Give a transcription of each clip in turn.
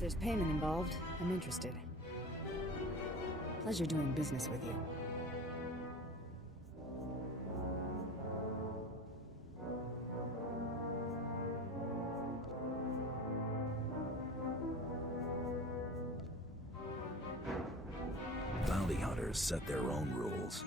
If there's payment involved, I'm interested. Pleasure doing business with you. Bounty hunters set their own rules.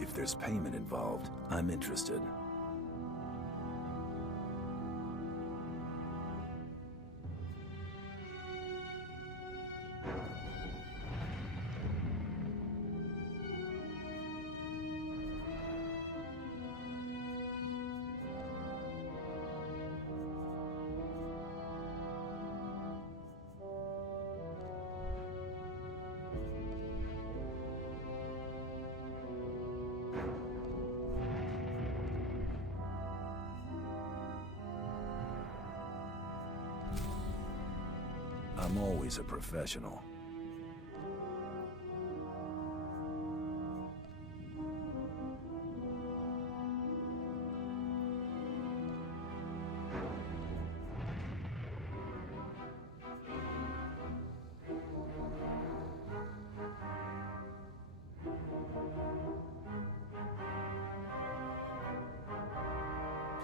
If there's payment involved, I'm interested. I'm always a professional.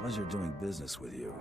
Pleasure doing business with you.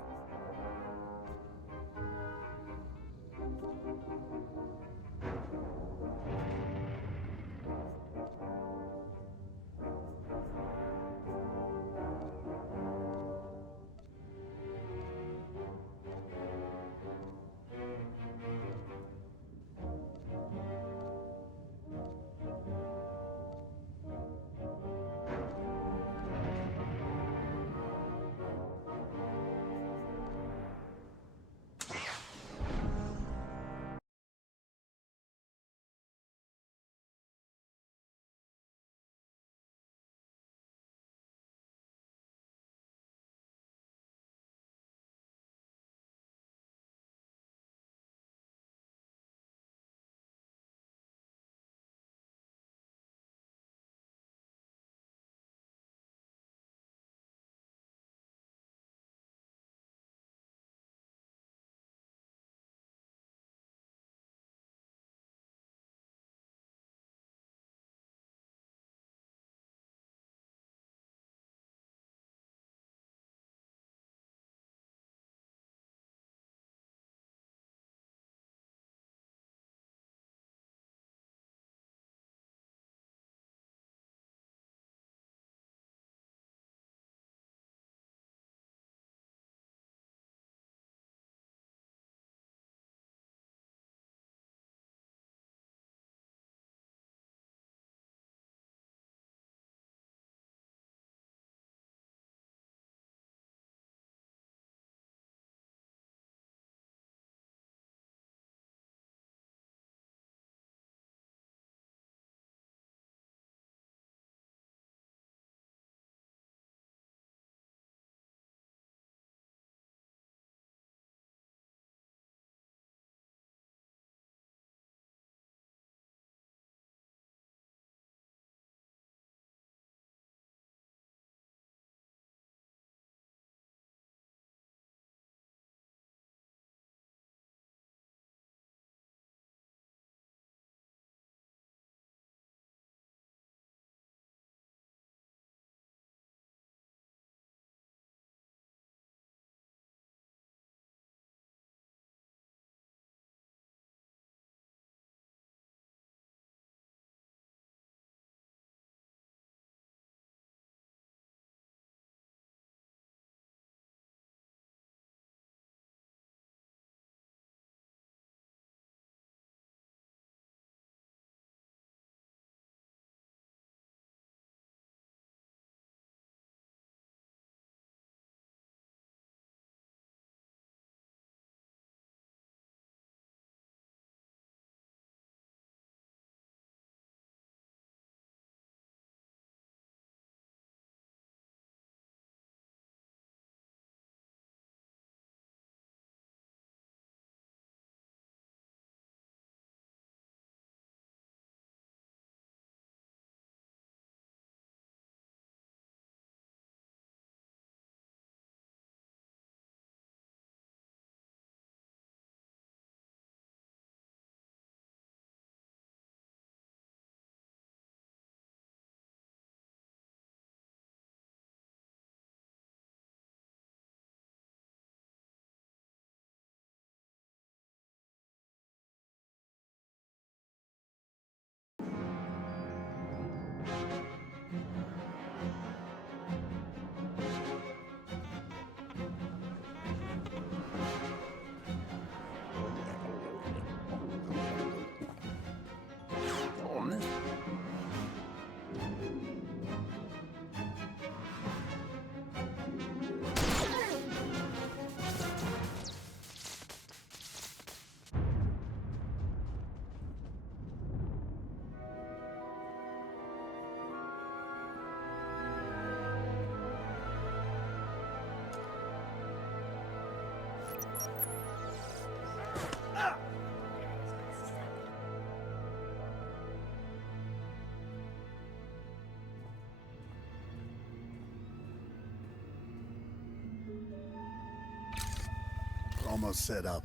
almost set up.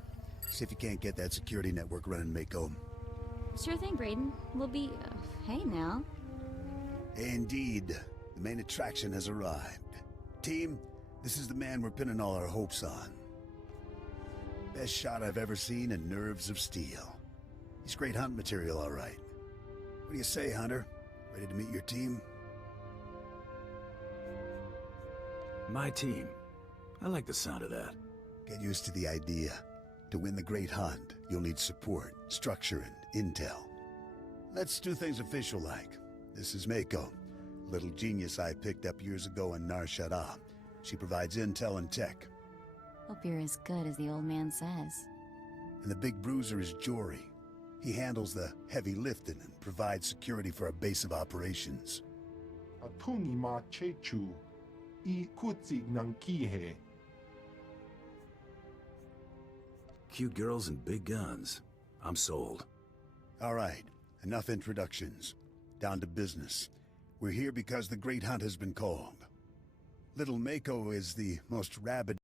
See if you can't get that security network running, Mako. Sure thing, Brayden. We'll be... hey now. Indeed. The main attraction has arrived. Team, this is the man we're pinning all our hopes on. Best shot I've ever seen and nerves of steel. He's great hunt material, all right. What do you say, Hunter? Ready to meet your team? My team. I like the sound of that. Get used to the idea. To win the Great Hunt, you'll need support, structure, and intel. Let's do things official-like. This is Mako, little genius I picked up years ago in Nar Shaddaa. She provides intel and tech. Hope you're as good as the old man says. And the big bruiser is Jory. He handles the heavy lifting and provides security for our base of operations. Atuni ma chechu, I kutsi nankihe. Cute girls and big guns. I'm sold. All right, enough introductions. Down to business. We're here because the Great Hunt has been called. Little Mako is the most rabid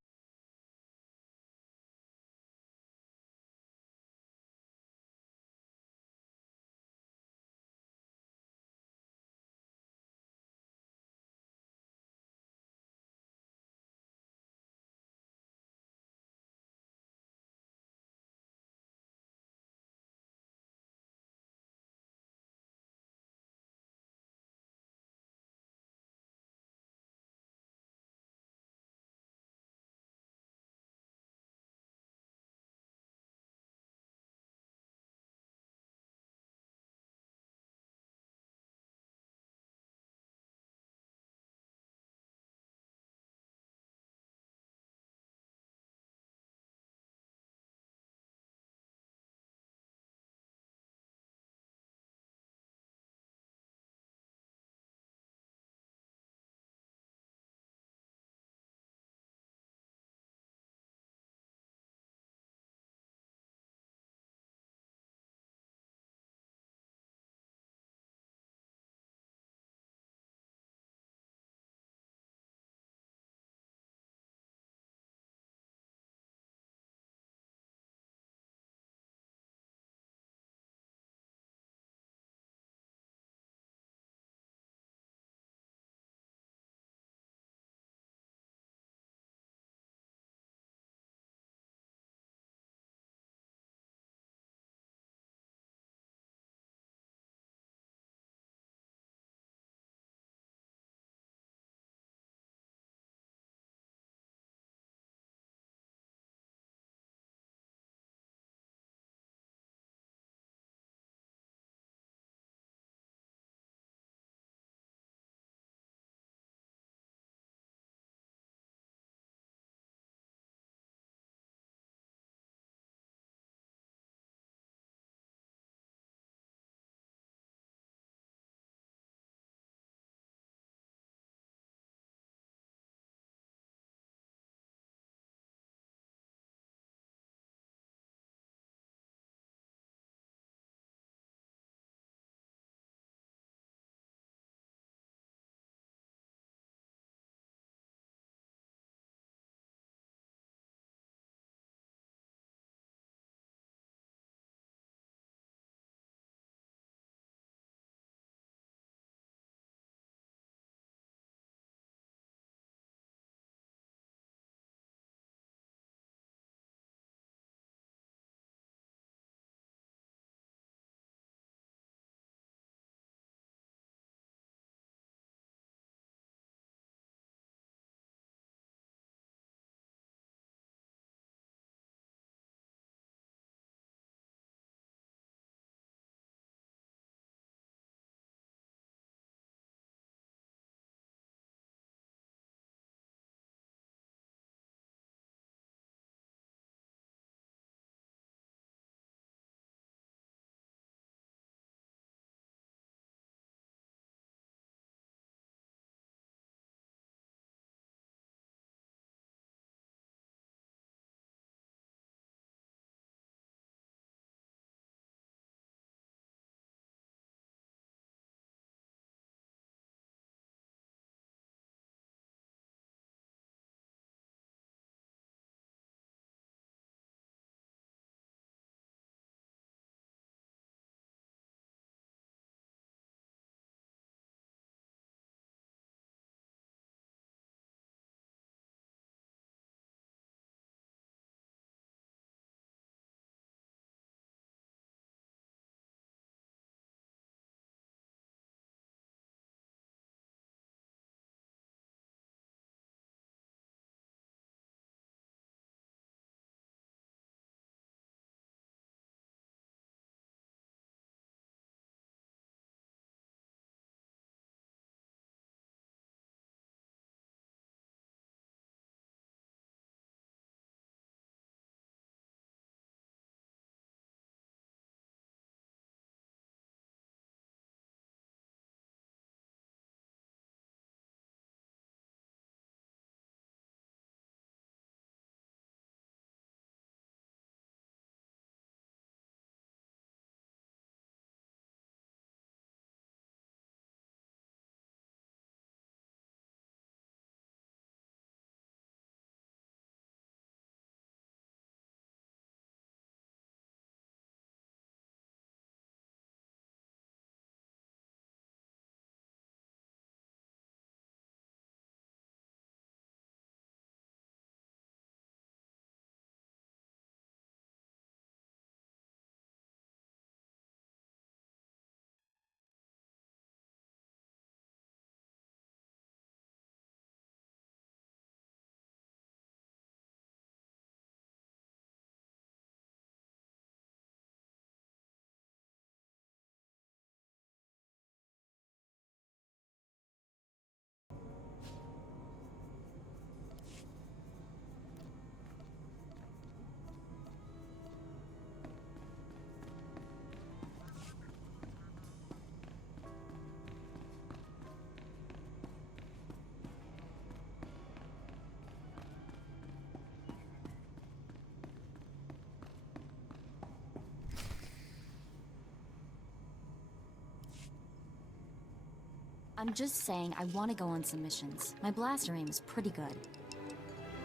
I'm just saying I want to go on some missions. My blaster aim is pretty good.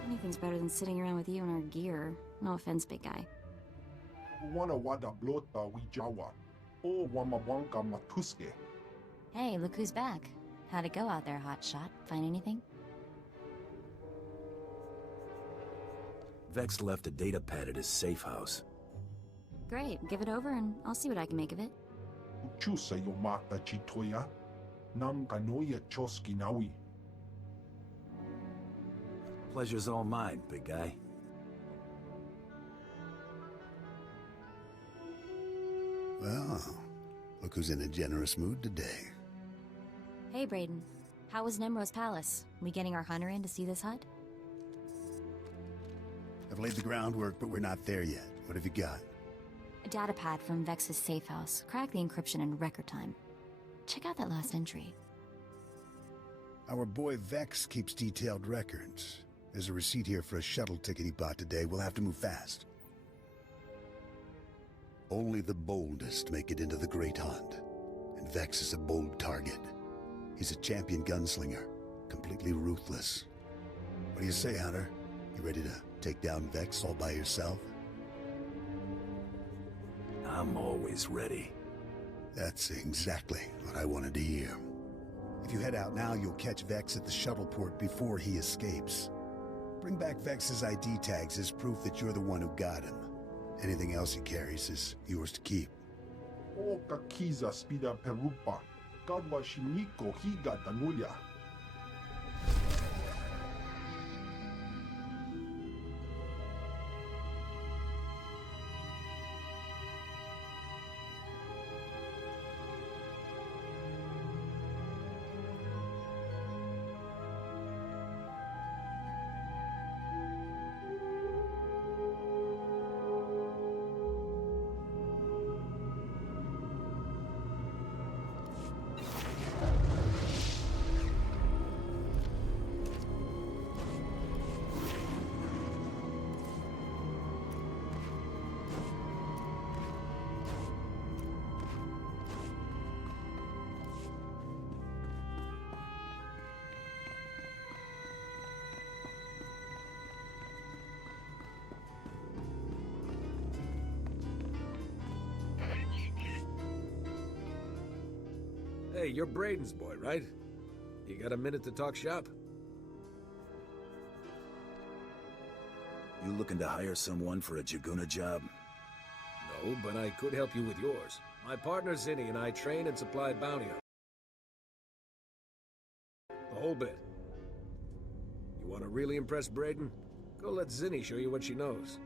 Anything's better than sitting around with you in our gear. No offense, big guy. Wana wada blota wijawa. O wamawanga matuske. Hey, look who's back. How'd it go out there, hotshot? Find anything? Vex left a data pad at his safe house. Great, give it over and I'll see what I can make of it. Uchusa yomata chitoya. Nam kanoya choski nawi. Pleasure's all mine, big guy. Well, look who's in a generous mood today. Hey, Brayden. How was Nemro's palace? We getting our hunter in to see this hut? I've laid the groundwork, but we're not there yet. What have you got? A datapad from Vex's safe house. Cracked the encryption in record time. Check out that last entry. Our boy Vex keeps detailed records. There's a receipt here for a shuttle ticket he bought today. We'll have to move fast. Only the boldest make it into the Great Hunt. And Vex is a bold target. He's a champion gunslinger, completely ruthless. What do you say, Hunter? You ready to take down Vex all by yourself? I'm always ready. That's exactly what I wanted to hear. If you head out now, you'll catch Vex at the shuttle port before he escapes. Bring back Vex's ID tags as proof that you're the one who got him. Anything else he carries is yours to keep. O kakiza spida perupa. Gadwa shiniko higa danulia. Hey, you're Brayden's boy, right? You got a minute to talk shop? You looking to hire someone for a Jaguna job? No, but I could help you with yours. My partner Zinni and I train and supply bounty hunters. The whole bit. You want to really impress Brayden? Go let Zinni show you what she knows.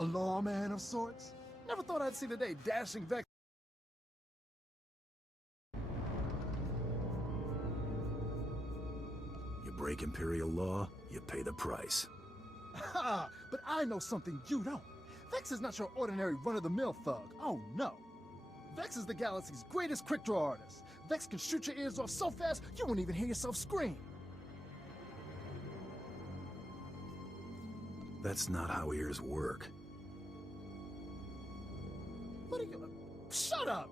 A lawman of sorts? Never thought I'd see the day dashing Vex. You break Imperial law, you pay the price. Ha! But I know something you don't. Vex is not your ordinary run-of-the-mill thug. Oh, no. Vex is the galaxy's greatest quick-draw artist. Vex can shoot your ears off so fast, you won't even hear yourself scream. That's not how ears work. What are you... Shut up!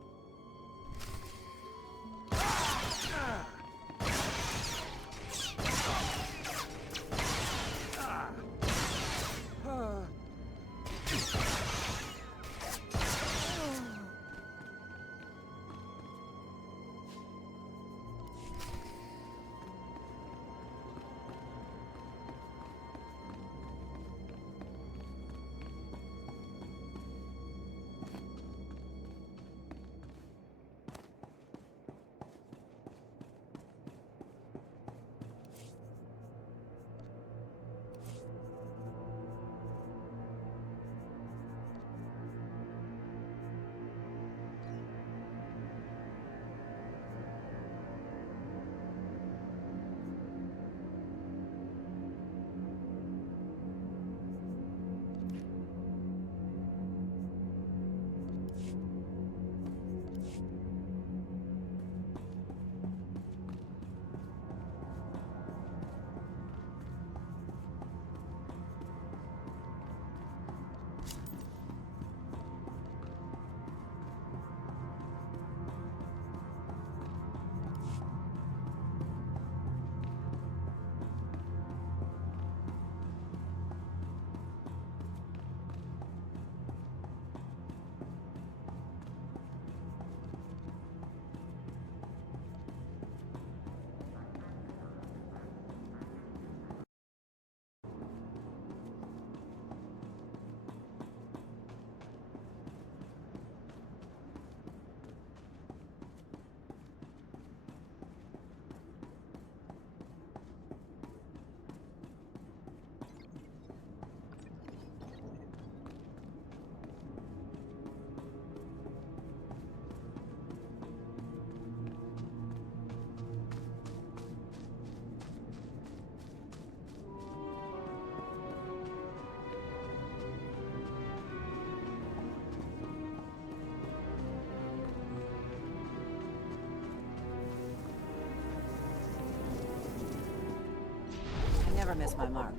Never miss my mark.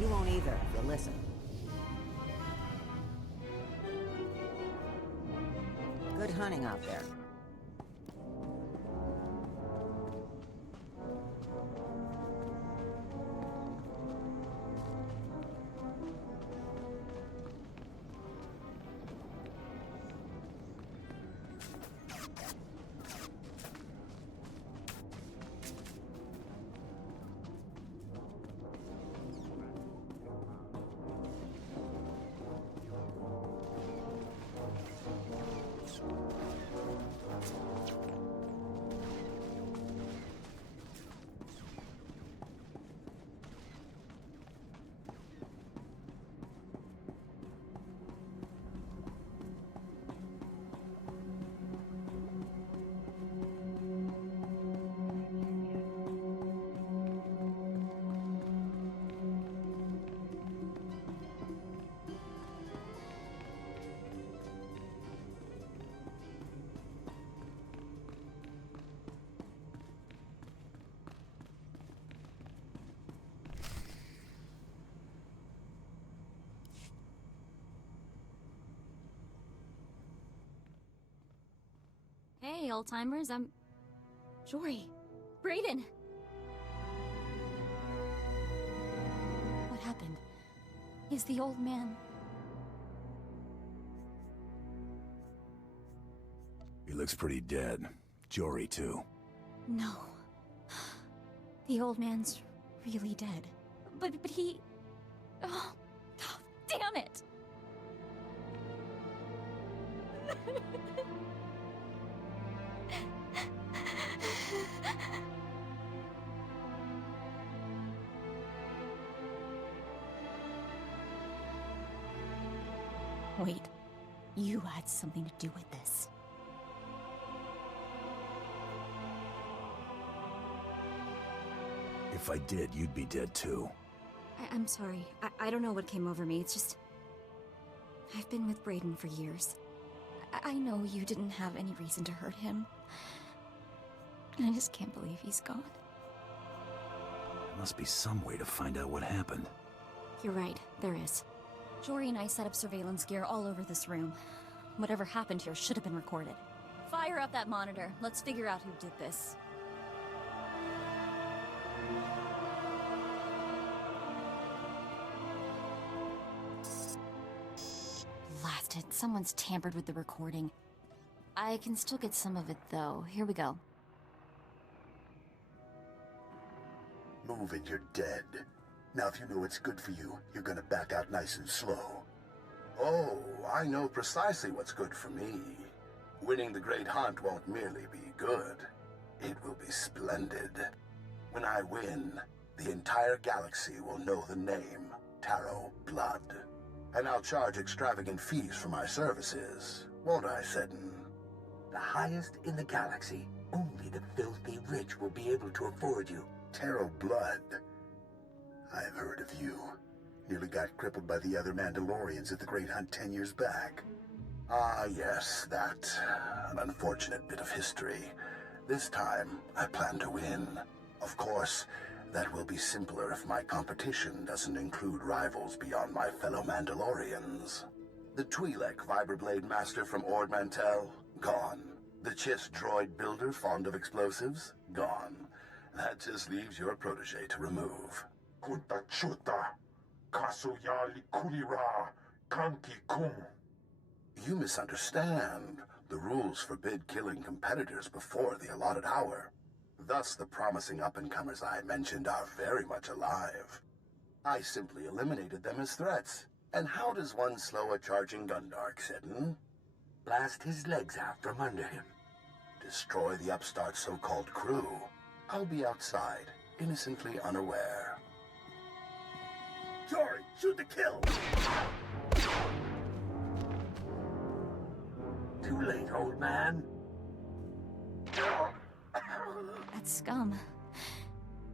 You won't either if you listen. Good hunting out there. Hey, old-timers, I'm... Jory. Brayden! What happened? Is the old man... He looks pretty dead. Jory, too. No. The old man's really dead. But he... Oh, damn it! You had something to do with this. If I did, you'd be dead too. I'm sorry. I don't know what came over me. It's just... I've been with Brayden for years. I know you didn't have any reason to hurt him. I just can't believe he's gone. There must be some way to find out what happened. You're right, there is. Jory and I set up surveillance gear all over this room. Whatever happened here should have been recorded. Fire up that monitor. Let's figure out who did this. Blasted. Someone's tampered with the recording. I can still get some of it, though. Here we go. Move it, you're dead. Now, if you know what's good for you, you're gonna back out nice and slow. Oh, I know precisely what's good for me. Winning the Great Hunt won't merely be good. It will be splendid. When I win, the entire galaxy will know the name Tarot Blood. And I'll charge extravagant fees for my services, won't I, Seddon? The highest in the galaxy. Only the filthy rich will be able to afford you. Tarot Blood. I've heard of you. Nearly got crippled by the other Mandalorians at the Great Hunt 10 years back. Ah, yes, that. An unfortunate bit of history. This time, I plan to win. Of course, that will be simpler if my competition doesn't include rivals beyond my fellow Mandalorians. The Twi'lek Vibroblade Master from Ord Mantell? Gone. The Chiss droid builder fond of explosives? Gone. That just leaves your protege to remove. Kunta chuta. Kasuyali kulira. Kanki kum. You misunderstand. The rules forbid killing competitors before the allotted hour. Thus, the promising up-and-comers I mentioned are very much alive. I simply eliminated them as threats. And how does one slow a charging Gundark, Seddon? Blast his legs out from under him. Destroy the upstart's so-called crew. I'll be outside, innocently unaware. Jory, shoot the kill! Too late, old man. That scum.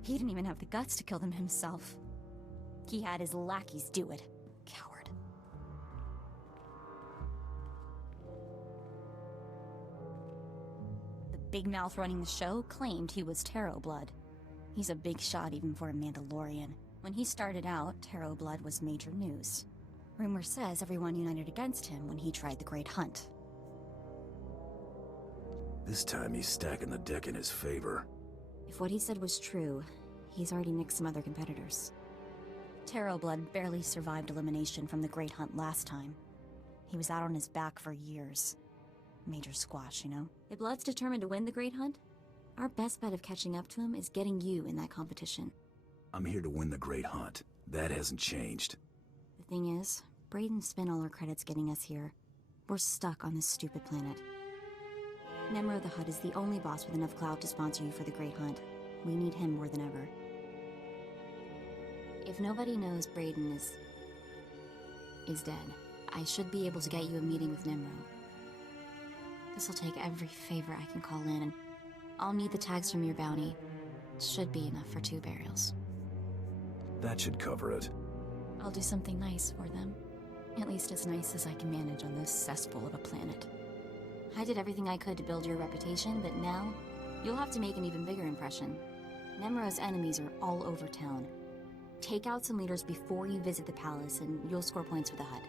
He didn't even have the guts to kill them himself. He had his lackeys do it. Coward. The big mouth running the show claimed he was Tarot Blood. He's a big shot even for a Mandalorian. When he started out, Tarot Blood was major news. Rumor says everyone united against him when he tried the Great Hunt. This time he's stacking the deck in his favor. If what he said was true, he's already nicked some other competitors. Tarot Blood barely survived elimination from the Great Hunt last time. He was out on his back for years. Major squash, you know? If Blood's determined to win the Great Hunt, our best bet of catching up to him is getting you in that competition. I'm here to win the Great Hunt. That hasn't changed. The thing is, Brayden spent all our credits getting us here. We're stuck on this stupid planet. Nemro the Hutt is the only boss with enough clout to sponsor you for the Great Hunt. We need him more than ever. If nobody knows Brayden is dead, I should be able to get you a meeting with Nemro. This'll take every favor I can call in, and I'll need the tags from your bounty. Should be enough for 2 burials. That should cover it. I'll do something nice for them. At least as nice as I can manage on this cesspool of a planet. I did everything I could to build your reputation, but now, you'll have to make an even bigger impression. Nemro's enemies are all over town. Take out some leaders before you visit the palace, and you'll score points for the Hutt.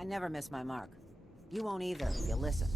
I never miss my mark. You won't either if you listen.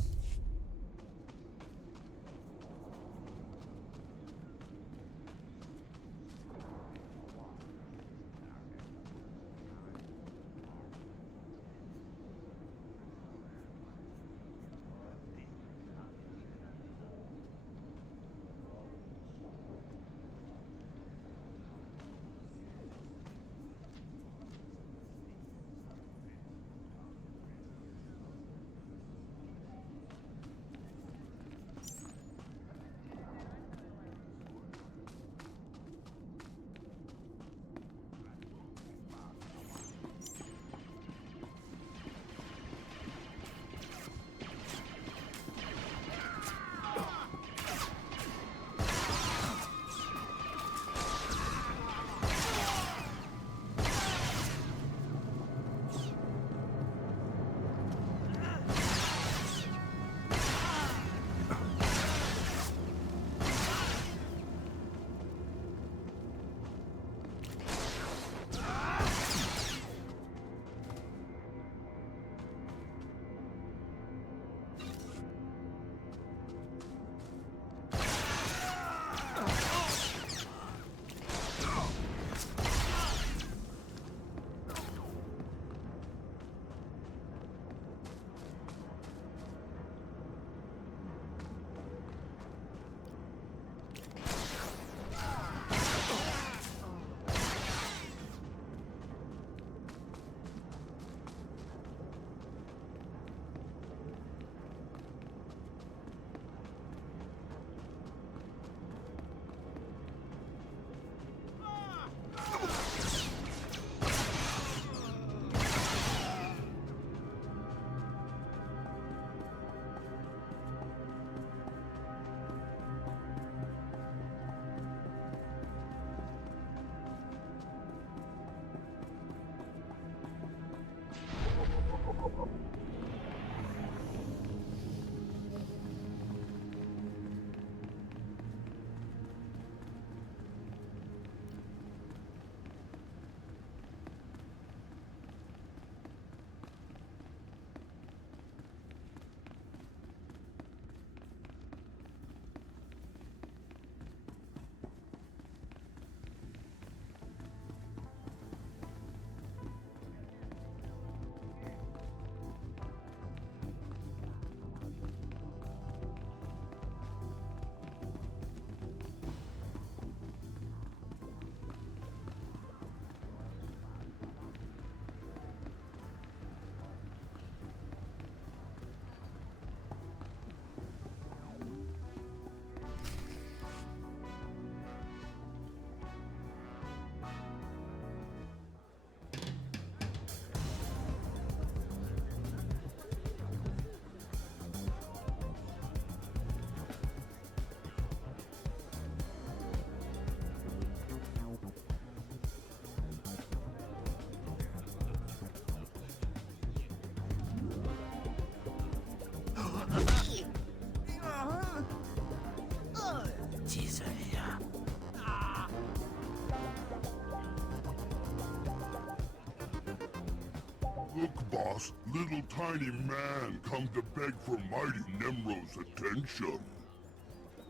Look, boss, little tiny man come to beg for mighty Nemro's attention.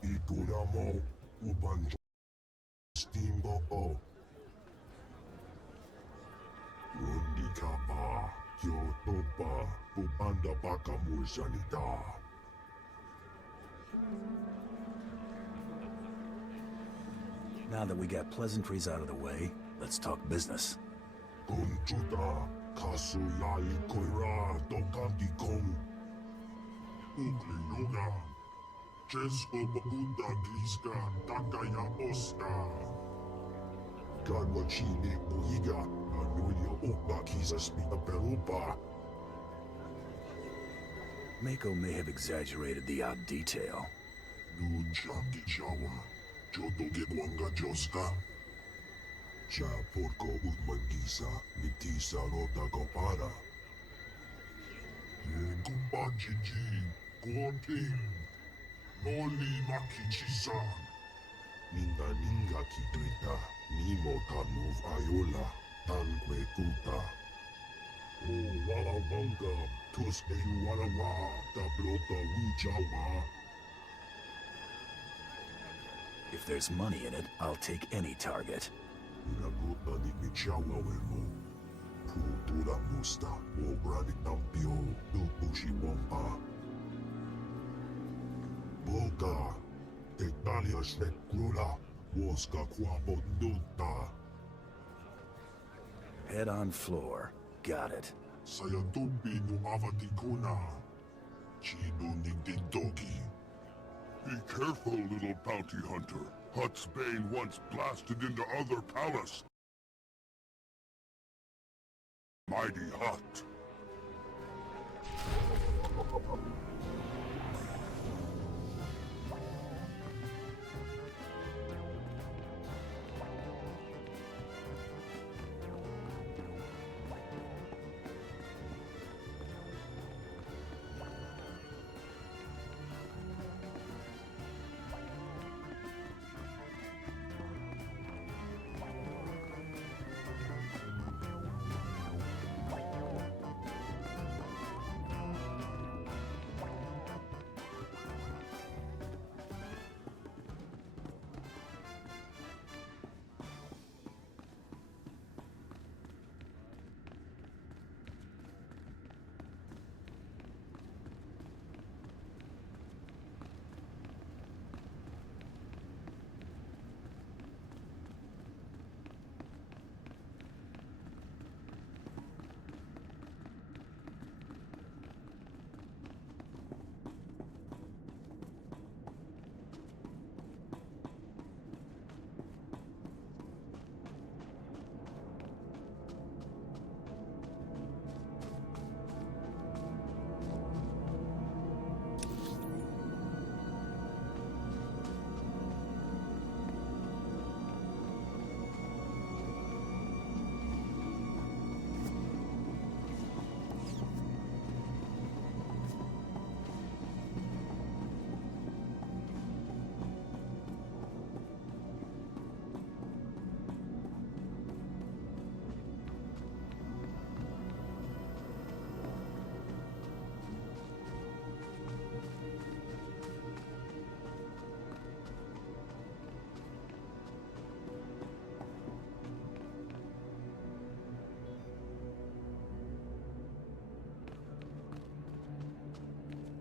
Ikuramo ubanjo steamboat. Rundikapa, Kyotopa, Bubanda Baka Mursanita. Now that we got pleasantries out of the way, let's talk business. Kunchuta, Kasuyali Koira, Dokandi Kong. Ugli Luga. Chesko Babunda Griska, Takaya Osta. Gadwachili Buiga, Anulia Opa Kisa Spita Perupa. Mako may have exaggerated the odd detail. Nunchaki Jawa, Jodoge Gwanga Joska. Cha Porco Utmangisa, Mitisa Lota Gopara. Kumbanjiji, Guanping, Noli Makichisa. Ninda Ninga Kitrita, Nimo Tanuv Ayola, Tanque Kuta. Warawanga, tus warawa, da blota wijawa. If there's money in it, I'll take any target. Iraguta ni wijawa wemo. Putura musta, obrani tampio, dupushi wampa. Boga, te talia shlet grula, woska kwapo nuta. Head on floor. Got it. Sayadumbi no avatikuna. Chino nigdidogi. Be careful, little bounty hunter. Hut's bane once blasted into other palace. Mighty Hut.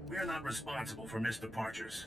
We're not responsible for missed departures.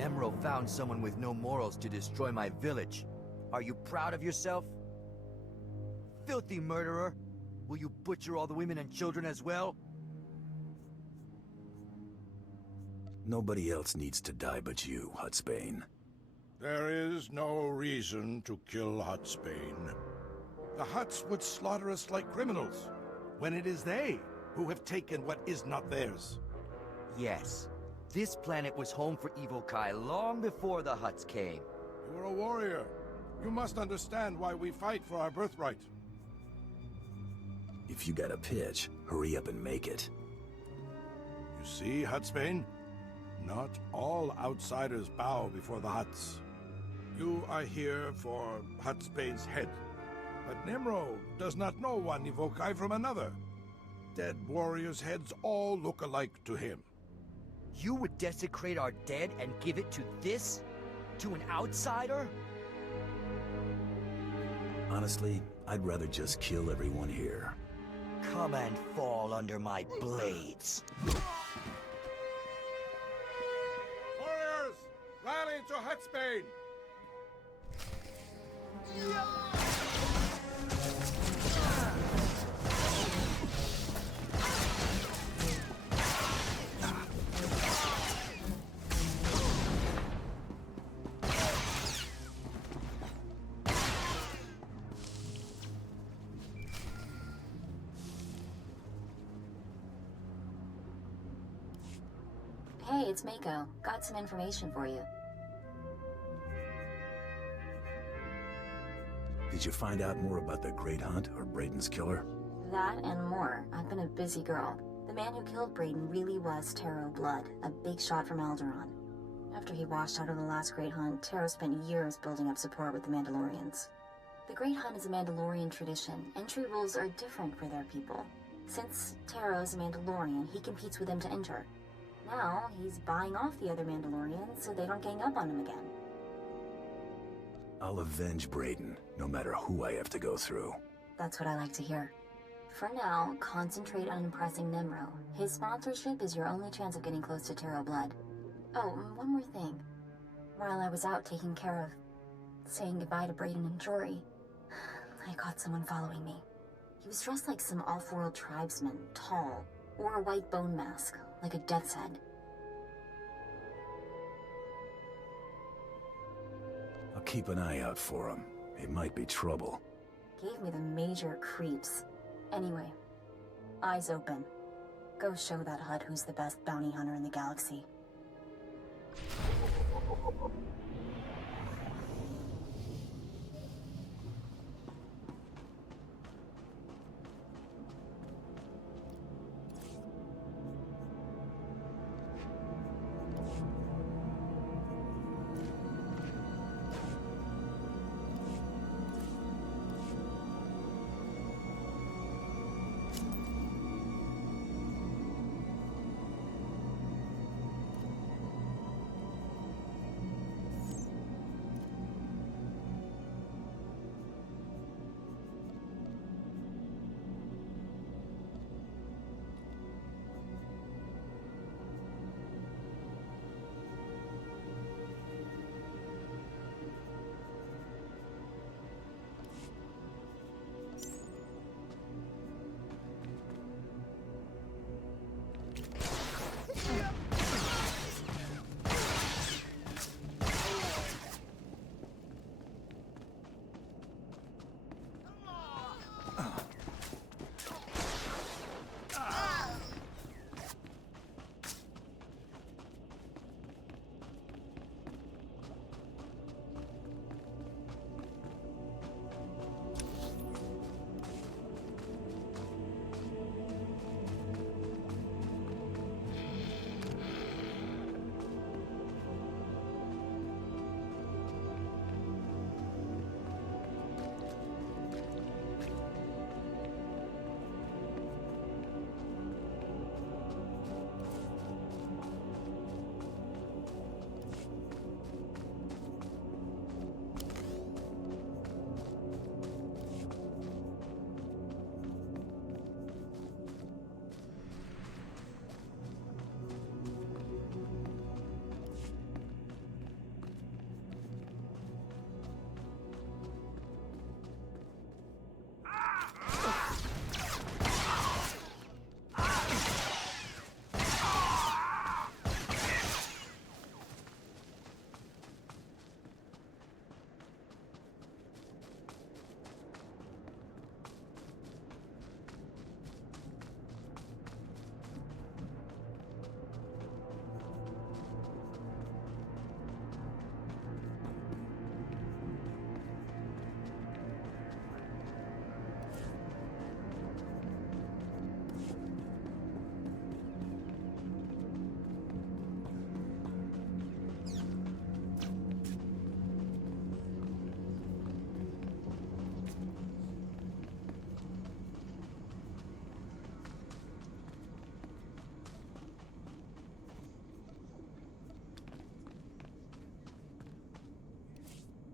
Nemro found someone with no morals to destroy my village. Are you proud of yourself? Filthy murderer! Will you butcher all the women and children as well? Nobody else needs to die but you, Hutsbane. There is no reason to kill Hutsbane. The Hutts would slaughter us like criminals, when it is they who have taken what is not theirs. Yes. This planet was home for Evil Kai long before the Hutts came. You are a warrior. You must understand why we fight for our birthright. If you got a pitch, hurry up and make it. You see, Hutsbane? Not all outsiders bow before the Hutts. You are here for Hutsbane's head. But Nemro does not know one Evokai from another. Dead warriors' heads all look alike to him. You would desecrate our dead and give it to this? To an outsider? Honestly, I'd rather just kill everyone here. Come and fall under my blades. Warriors, rally to Hutsbane! Hey, it's Mako. Got some information for you. Did you find out more about the Great Hunt or Brayden's killer? That and more. I've been a busy girl. The man who killed Brayden really was Taro Blood, a big shot from Alderaan. After he washed out of the last Great Hunt, Taro spent years building up support with the Mandalorians. The Great Hunt is a Mandalorian tradition. Entry rules are different for their people. Since Taro is a Mandalorian, he competes with them to enter. Now, he's buying off the other Mandalorians so they don't gang up on him again. I'll avenge Brayden, no matter who I have to go through. That's what I like to hear. For now, concentrate on impressing Nemro. His sponsorship is your only chance of getting close to Taro Blood. Oh, and one more thing. While I was out taking care of saying goodbye to Brayden and Jory, I caught someone following me. He was dressed like some off-world tribesman, tall, wore a white bone mask, like a death's head. I'll keep an eye out for him. It might be trouble. Gave me the major creeps. Anyway, eyes open. Go show that Hutt who's the best bounty hunter in the galaxy.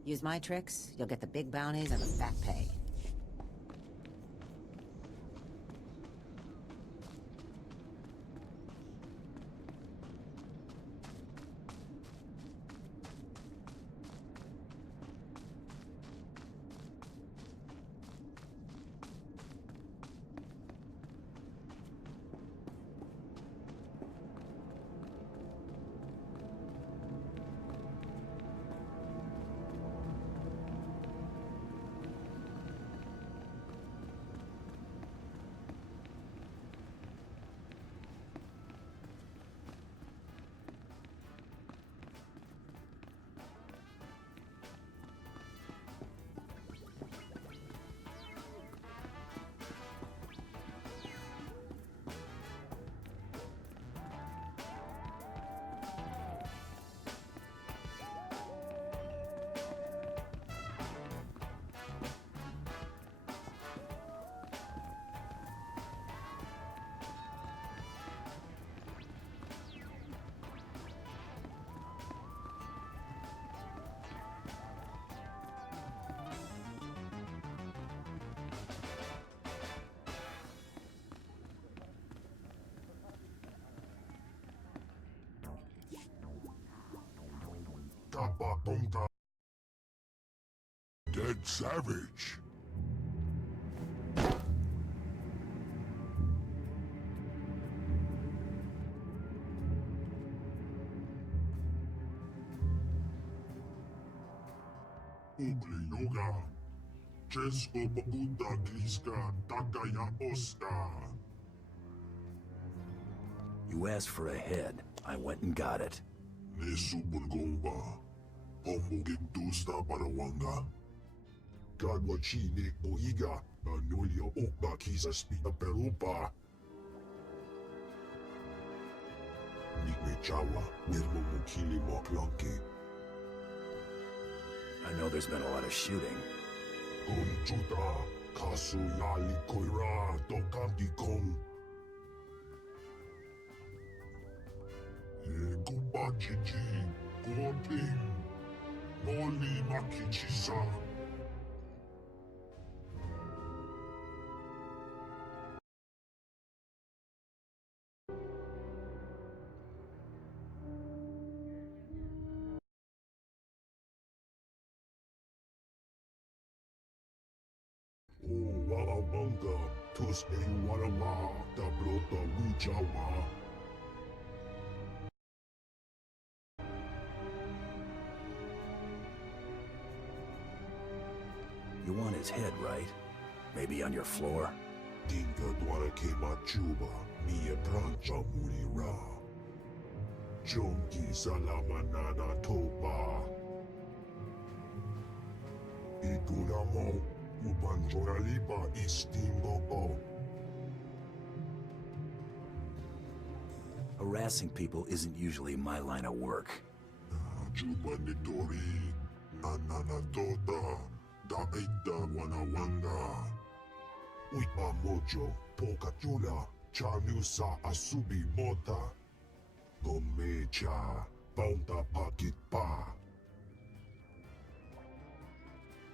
Use my tricks, you'll get the big bounties and the fat pay. Dead savage. Ugly yoga. Česko pokuta kiska takaya oska. You asked for a head. I went and got it. Ne supergomba. Pomogig tusta parawanga. Kadwa chine oiga. Anulia okba kisa spita perupa. Nikme chawa. Nirmo mukili moklanki. I know there's been a lot of shooting. Kumchuta. Kasu yali koira. Tokanti kong. Kubajiji. Kuoping. Moli makichisa. Wawabanga, Tuesday Warama, Tablota Wijawa. You want his head, right? Maybe on your floor? Dinga Dwara Kema Juba, Mia Brancha Murira. Jonki Salamanana Toba. Iguramo, Ubanjoralipa Istimbo. Harassing people isn't usually my line of work. Juba Nitori, Nanana Tota, Daida Wanawanga. Uipa Mojo, Pokatula, Chanusa Asubi Mota. Gomecha, Bounta Pakit Pa.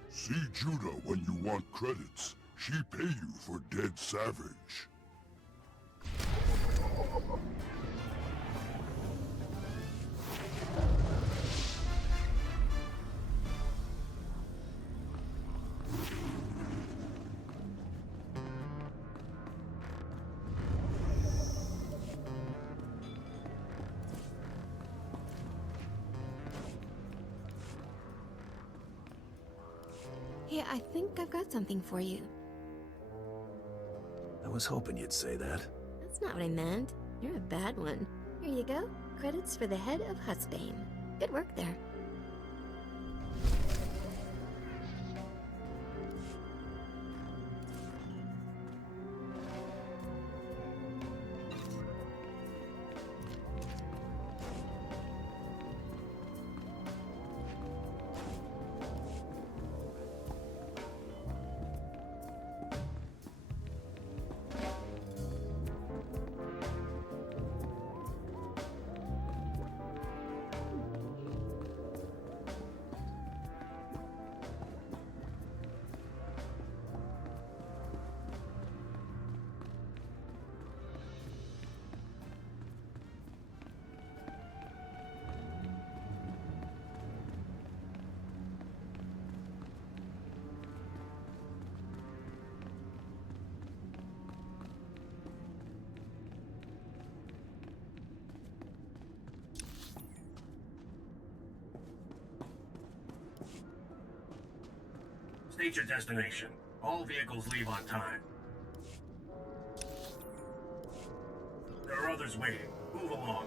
See Judah when you want credits. She pay you for Dead Savage. Hey, I think I've got something for you. I was hoping you'd say that. That's not what I meant. You're a bad one. Here you go. Credits for the head of Hutsbane. Good work there. State your destination. All vehicles leave on time. There are others waiting. Move along.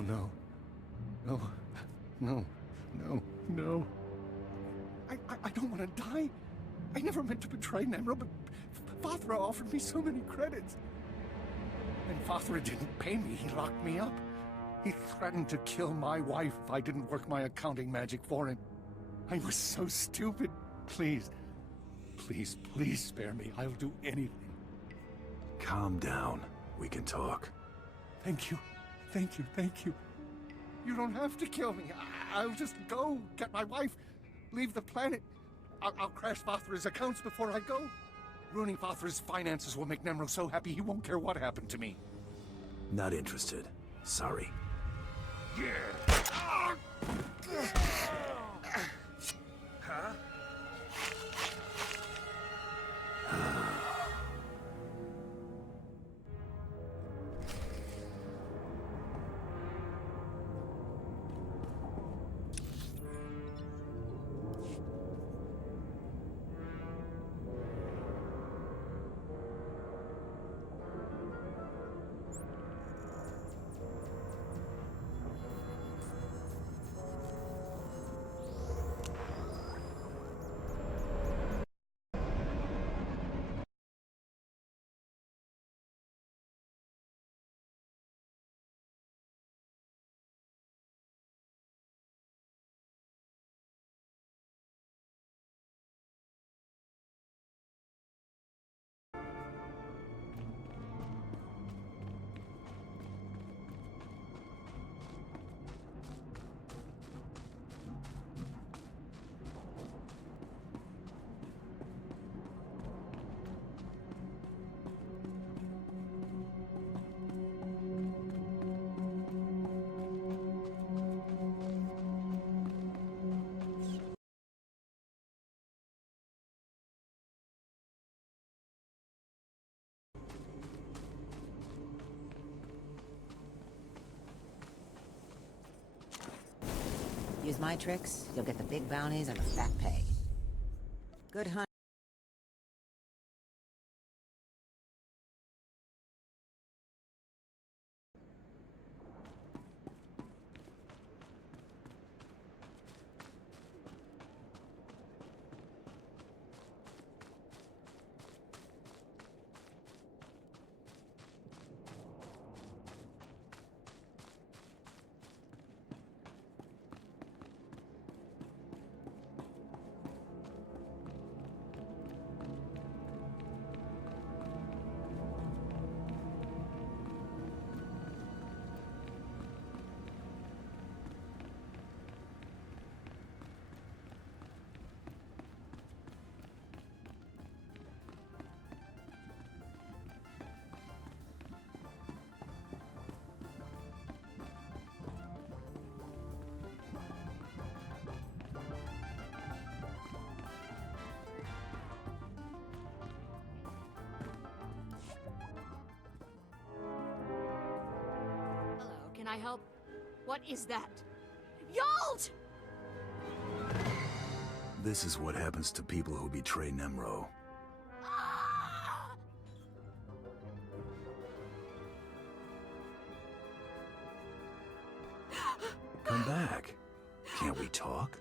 no, no. No. No. No. No. I don't want to die. I never meant to betray Nemro, but Fathra offered me so many credits. And Fathra didn't pay me. He locked me up. He threatened to kill my wife if I didn't work my accounting magic for him. I was so stupid. Please, please, please spare me. I'll do anything. Calm down. We can talk. Thank you. Thank you. Thank you. You don't have to kill me. I'll just go, get my wife, leave the planet. I'll crash Fathra's accounts before I go. Ruining Fathra's finances will make Nemro so happy he won't care what happened to me. Not interested. Sorry. Yeah. Huh? Use my tricks, you'll get the big bounties and the fat pay. Good hunt. Can I help? What is that? Yolt! This is what happens to people who betray Nemro. Come back. Can't we talk?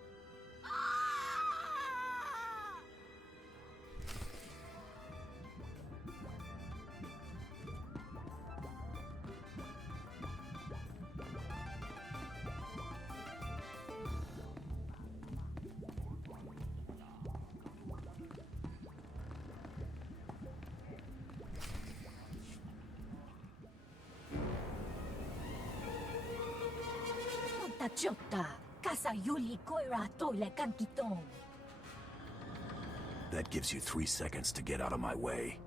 That gives you 3 seconds to get out of my way.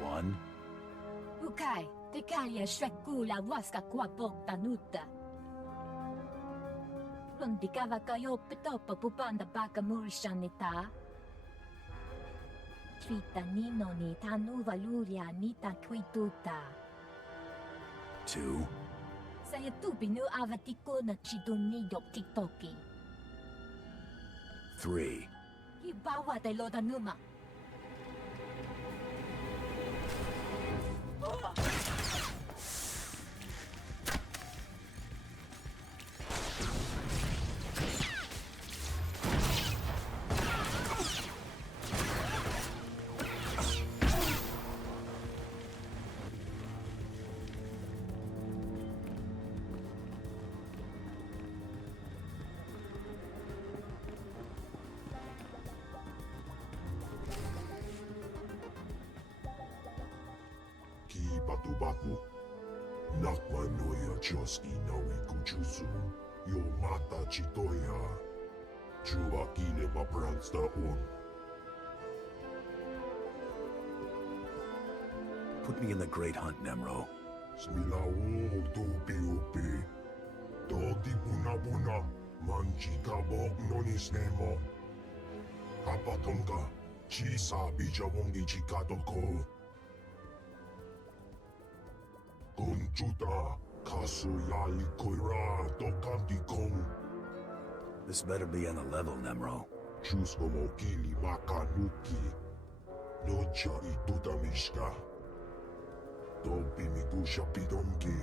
One. Ukai, tekalia shrekula waska kwapok tanuta. Rondikava kayo petopa pupanda baka murishanita. Trita nino ni tanu valuria nita kwituta. 2. Saya tupi nu avatiko na chiduni yok tiktoki. 3. Hibawa tay loda numa. Batu-batu. Nakmanoya Diyos inawi kuchusu. Yo mata chitoya. Juba kile maprans taon. Put me in the Great Hunt, Nemro. Smilawo tupi-upi. Dodi buna-buna. Manchika bok nonis nemo. Kapatonka. Chisa bijawongi chikatoko. Conchuta, Kasuyali Koira, Tokanti Kong. This better be on the level, Nemro. Chusco Mokili Makanuki. Nocha Itutamishka. Topi Migusha Pidonki.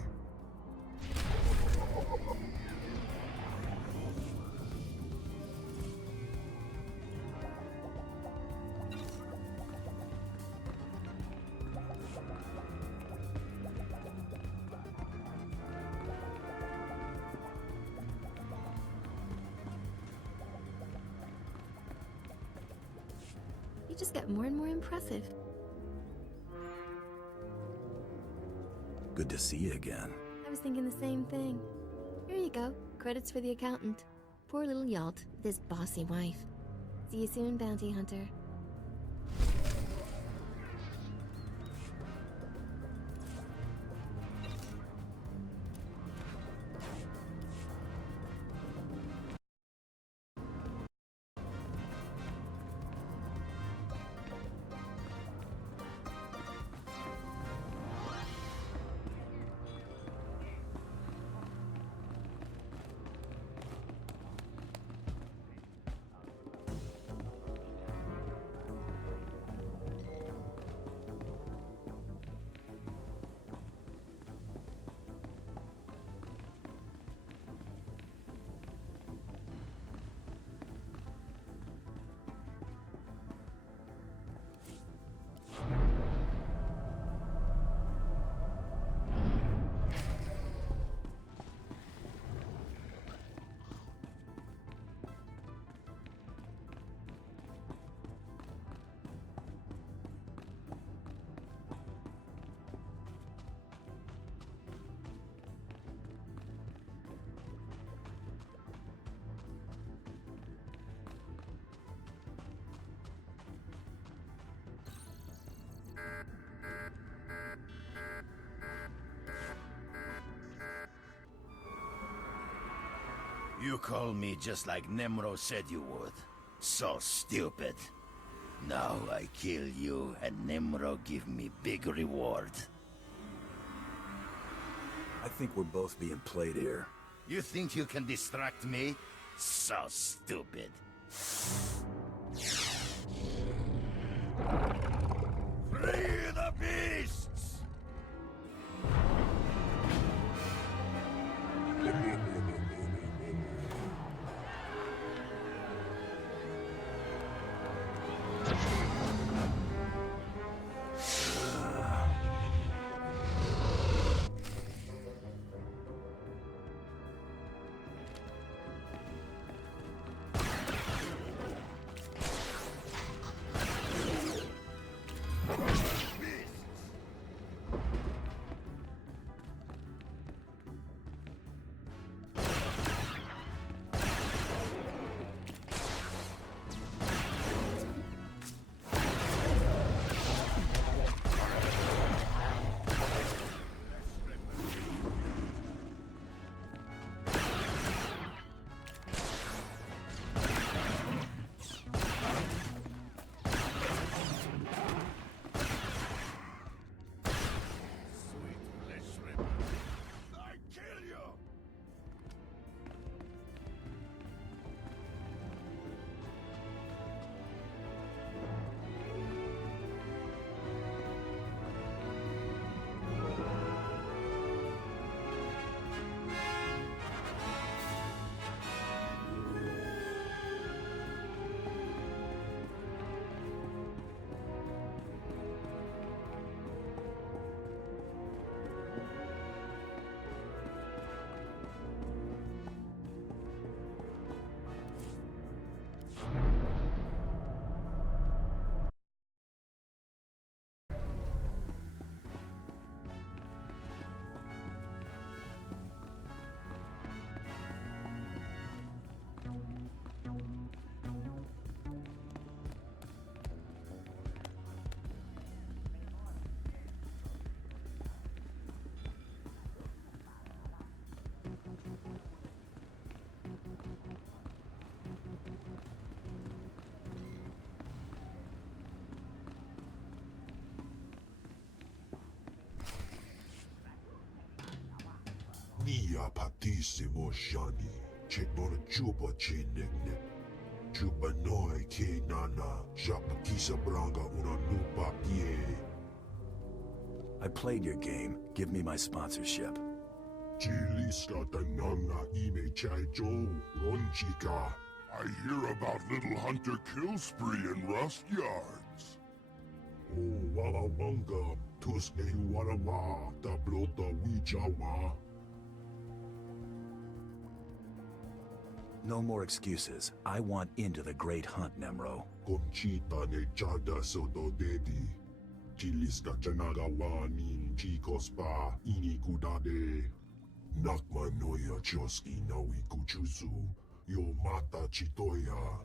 You just get more and more impressive. Good to see you again. I was thinking the same thing. Here you go. Credits for the accountant. Poor little Yalt with his bossy wife. See you soon, bounty hunter. You call me just like Nemro said you would. So stupid. Now I kill you and Nemro give me big reward. I think we're both being played here. You think you can distract me? So stupid. Free the beasts! ya patisi mo shani. Chekmona chupa che nekne. Chupa noi ke nana. Shapa kisa branga una nupa pie. I played your game. Give me my sponsorship. Chilista tananga ime chaicho ronchika. I hear about Little Hunter kill spree in Rust Yards. Oh, wala wanga, tuske wala wa, da blota wijawa. No more excuses. I want into the Great Hunt, Nemro. Conchita ne chada soto dedi. Chilista chanaga wani, chikospa, ini kudade. Nakma noya choski nawi kuchuzu. Yo mata chitoya.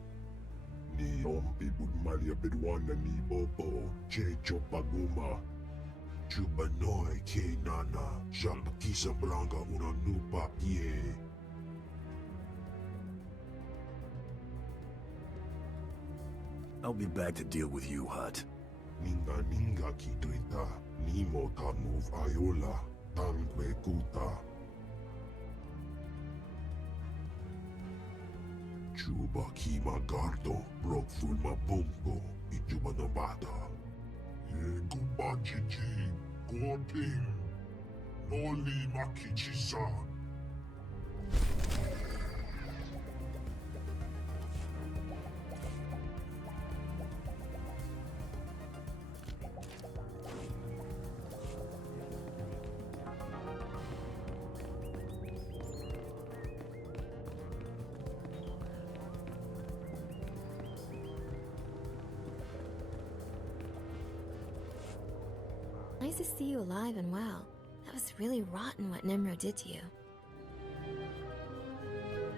Ni ompi budmalia bedwana ni bobo. Checho paguma. Chubanoi ke nana. Shapa kisa blanca una nupa pie. I'll be back to deal with you, Hut. Ninga kituita. Nimo ta move ayola. Tanque kuta. Chuba kima gardo, broke full ma bumbo, ijuba na bata. Ye kubanjiji, kuoping, noli makichisa. Nice to see you alive and well. That was really rotten what Nemro did to you.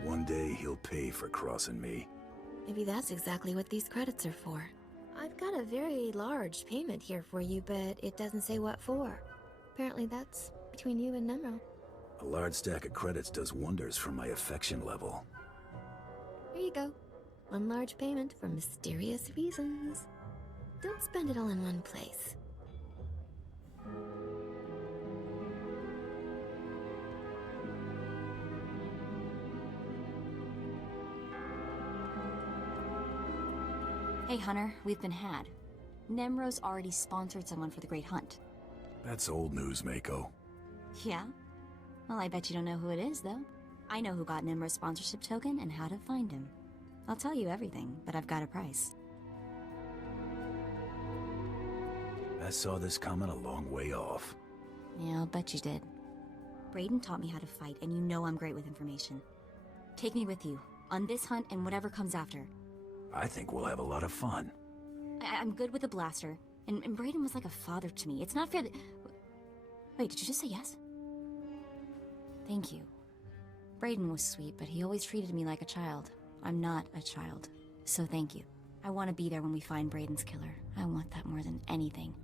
One day he'll pay for crossing me. Maybe that's exactly what these credits are for. I've got a very large payment here for you, but it doesn't say what for. Apparently that's between you and Nemro. A large stack of credits does wonders for my affection level. Here you go. One large payment for mysterious reasons. Don't spend it all in one place. Hey, Hunter, we've been had. Nemro's already sponsored someone for the Great Hunt. That's old news, Mako. Yeah? Well, I bet you don't know who it is, though. I know who got Nemro's sponsorship token and how to find him. I'll tell you everything, but I've got a price. I saw this coming a long way off. Yeah, I'll bet you did. Brayden taught me how to fight, and you know I'm great with information. Take me with you, on this hunt and whatever comes after. I think we'll have a lot of fun. I'm good with a blaster, and Brayden was like a father to me. It's not fair that... Wait, did you just say yes? Thank you. Brayden was sweet, but he always treated me like a child. I'm not a child, so thank you. I want to be there when we find Brayden's killer. I want that more than anything.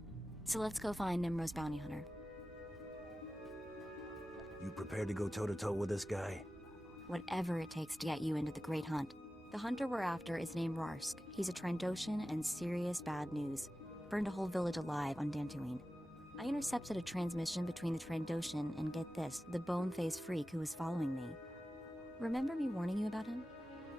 So let's go find Nemro's bounty hunter. You prepared to go toe-to-toe with this guy? Whatever it takes to get you into the Great Hunt. The hunter we're after is named Rarsk. He's a Trandoshan and serious bad news. Burned a whole village alive on Dantooine. I intercepted a transmission between the Trandoshan and, get this, the bone-faced freak who was following me. Remember me warning you about him?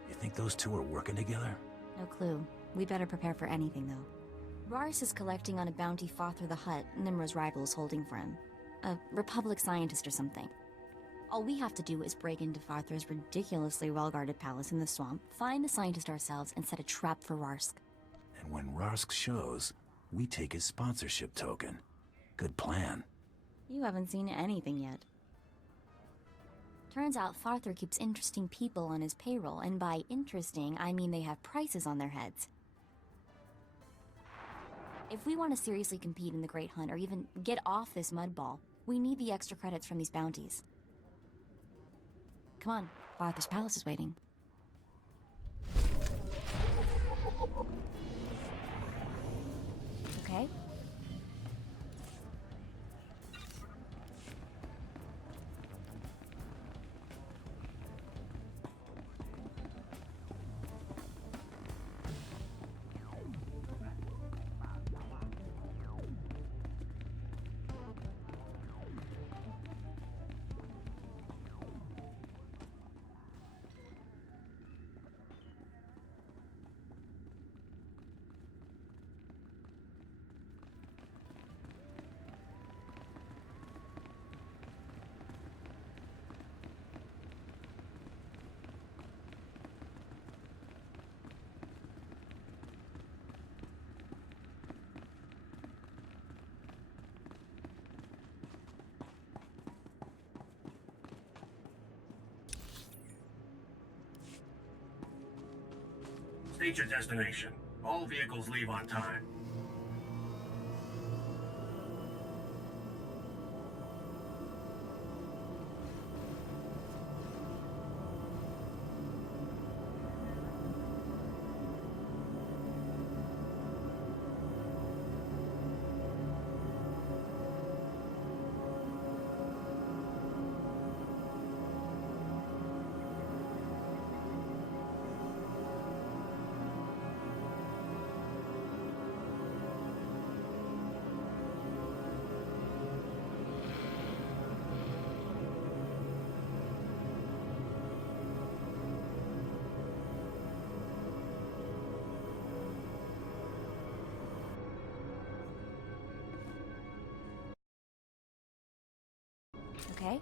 You think those two are working together? No clue. We better prepare for anything, though. Rarsk is collecting on a bounty Father the Hutt, Nimra's rival, is holding for him. A Republic scientist or something. All we have to do is break into Farther's ridiculously well-guarded palace in the swamp, find the scientist ourselves, and set a trap for Rarsk. And when Rarsk shows, we take his sponsorship token. Good plan. You haven't seen anything yet. Turns out Farther keeps interesting people on his payroll, and by interesting, I mean they have prices on their heads. If we want to seriously compete in the Great Hunt, or even get off this mud ball, we need the extra credits from these bounties. Come on, Farther's palace is waiting. Okay? Reach your destination. All vehicles leave on time. Okay?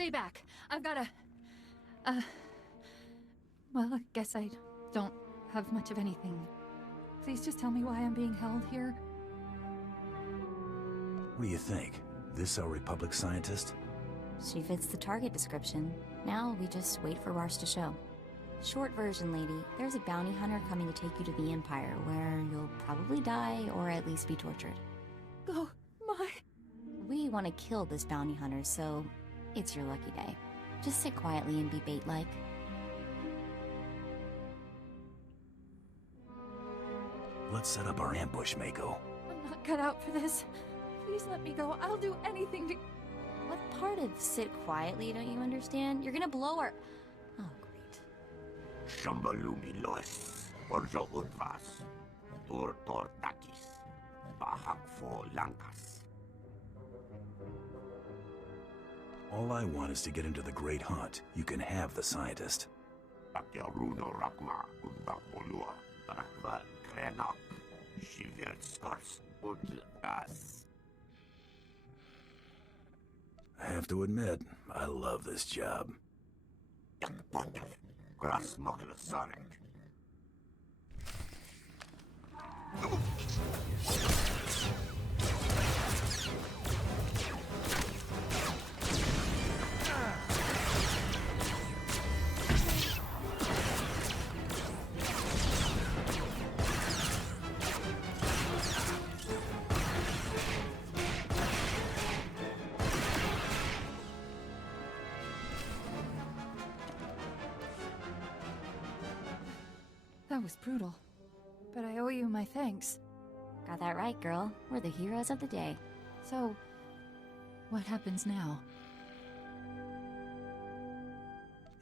stay back. I've got well, I guess I don't have much of anything. Please just tell me why I'm being held here. What do you think? This our Republic scientist? She fits the target description. Now we just wait for Rars to show. Short version, lady. There's a bounty hunter coming to take you to the Empire, where you'll probably die or at least be tortured. Oh, my... We want to kill this bounty hunter, so it's your lucky day. Just sit quietly and be bait-like. Let's set up our ambush, Mako. I'm not cut out for this. Please let me go. I'll do anything to... What part of sit quietly don't you understand? You're gonna blow her... Oh, great. Shambalumi lois, orjo urvas, dur tortakis, bahak fo lankas. All I want is to get into the Great Hunt. You can have the scientist. Bakyaruno rakma, unbakbolua, rakva krenak, shiverskars, udras. I have to admit, I love this job. Gras Sarek. That was brutal. But I owe you my thanks. Got that right, girl. We're the heroes of the day. So, what happens now?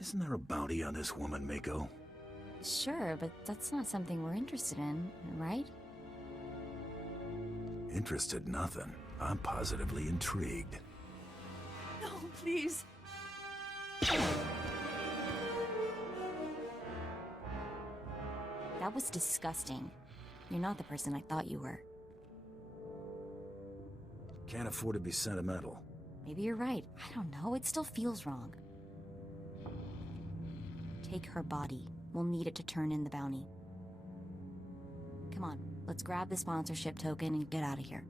Isn't there a bounty on this woman, Mako? Sure, but that's not something we're interested in, right? Interested nothing. I'm positively intrigued. No, please. That was disgusting. You're not the person I thought you were. Can't afford to be sentimental. Maybe you're right. I don't know. It still feels wrong. Take her body. We'll need it to turn in the bounty. Come on, let's grab the sponsorship token and get out of here.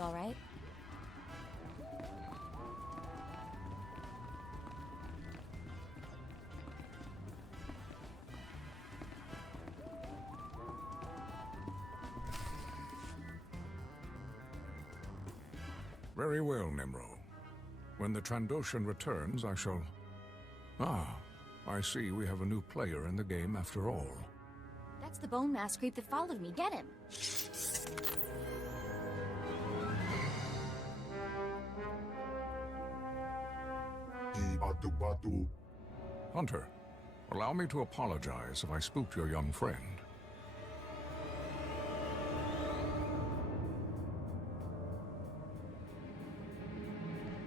You alright? Very well, Nimro. When the Trandoshan returns, I shall... Ah, I see we have a new player in the game after all. That's the bone mass creep that followed me. Get him! Hunter, allow me to apologize if I spooked your young friend.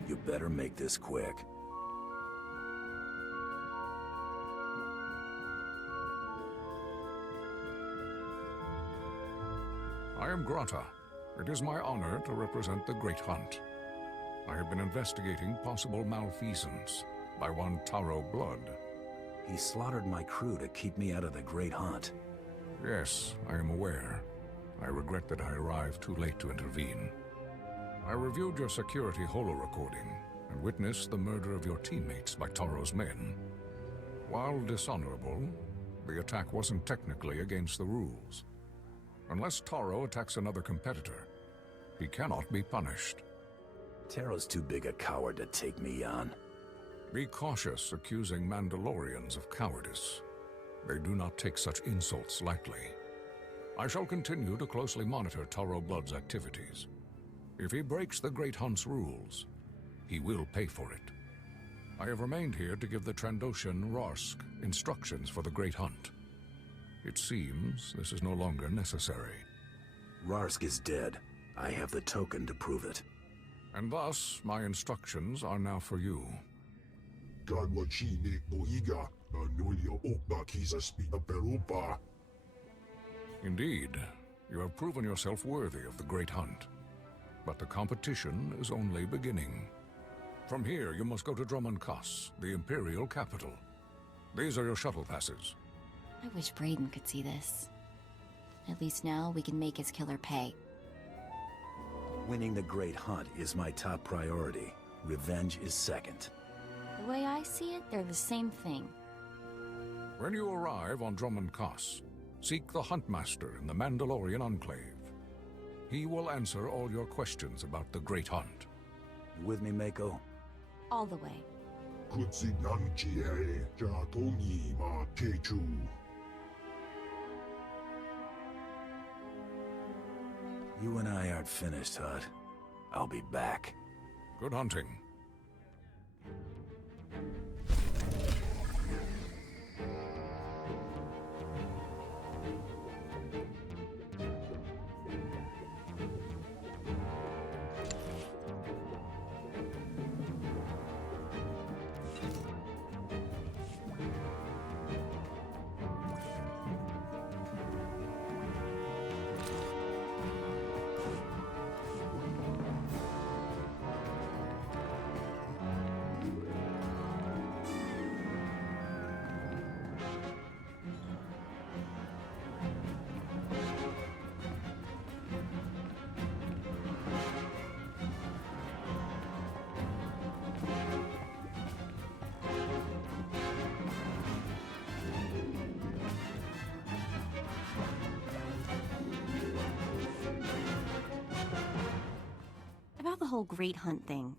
You better make this quick. I am Grata. It is my honor to represent the Great Hunt. I have been investigating possible malfeasance by one Taro Blood. He slaughtered my crew to keep me out of the Great Hunt. Yes, I am aware. I regret that I arrived too late to intervene. I reviewed your security holo-recording and witnessed the murder of your teammates by Taro's men. While dishonorable, the attack wasn't technically against the rules. Unless Taro attacks another competitor, he cannot be punished. Taro's too big a coward to take me on. Be cautious accusing Mandalorians of cowardice. They do not take such insults lightly. I shall continue to closely monitor Taro Blood's activities. If he breaks the Great Hunt's rules, he will pay for it. I have remained here to give the Trandoshan Rarsk instructions for the Great Hunt. It seems this is no longer necessary. Rarsk is dead. I have the token to prove it. And thus, my instructions are now for you. Indeed, you have proven yourself worthy of the Great Hunt. But the competition is only beginning. From here, you must go to Drummond Kaas, the Imperial capital. These are your shuttle passes. I wish Brayden could see this. At least now we can make his killer pay. Winning the Great Hunt is my top priority. Revenge is second. The way I see it, they're the same thing. When you arrive on Drummond Kaas, seek the Huntmaster in the Mandalorian Enclave. He will answer all your questions about the Great Hunt. You with me, Mako? All the way. You and I aren't finished, Hut. I'll be back. Good hunting. About the whole Great Hunt thing.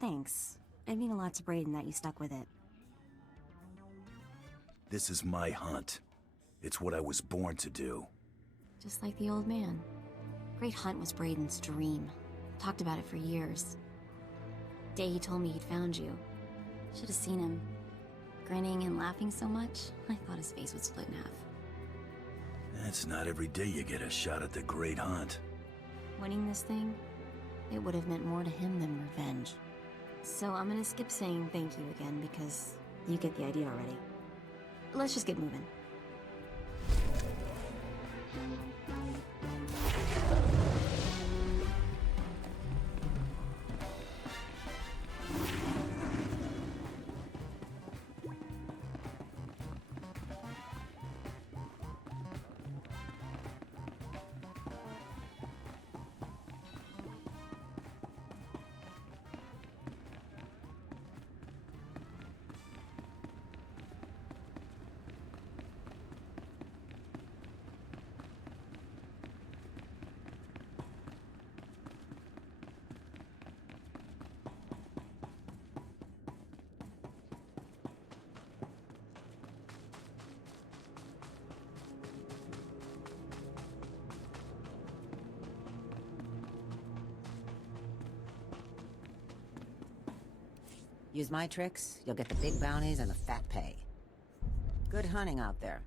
Thanks. It'd mean a lot to Brayden that you stuck with it. This is my hunt. It's what I was born to do. Just like the old man. Great Hunt was Brayden's dream. Talked about it for years. Day he told me he'd found you. Should have seen him. Grinning and laughing so much, I thought his face would split in half. It's not every day you get a shot at the Great Hunt. Winning this thing, it would have meant more to him than revenge. So I'm gonna skip saying thank you again because you get the idea already. Let's just get moving. Use my tricks, you'll get the big bounties and the fat pay. Good hunting out there.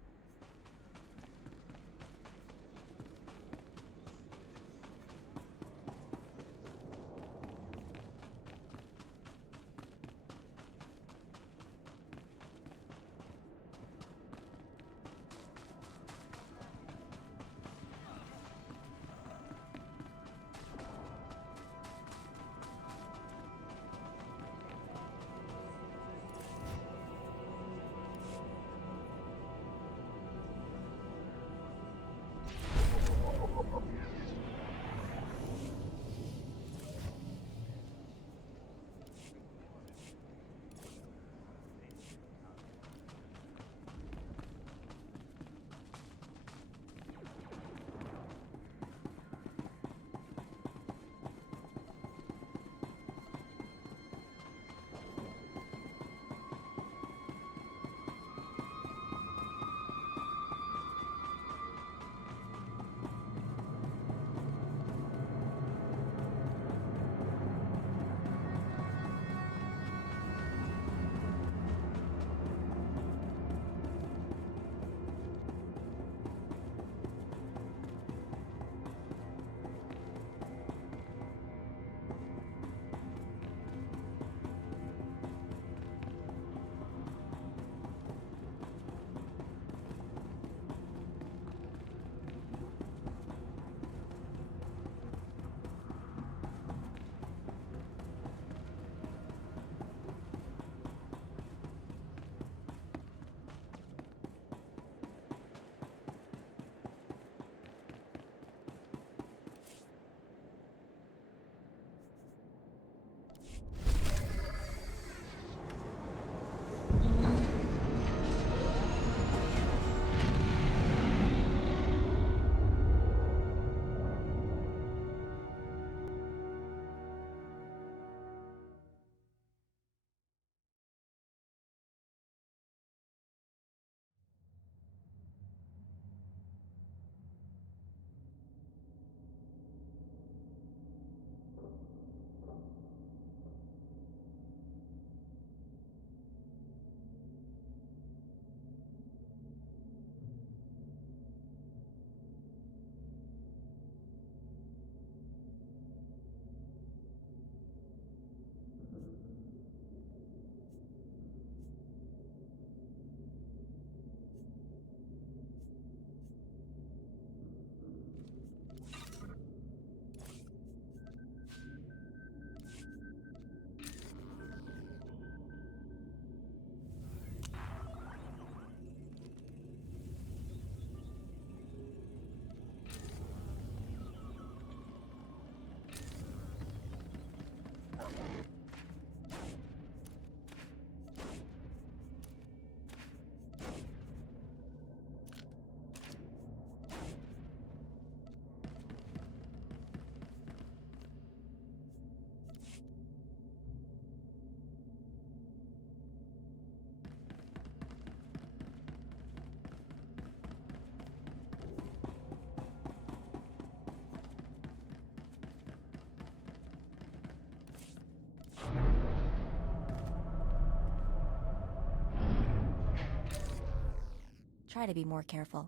Try to be more careful.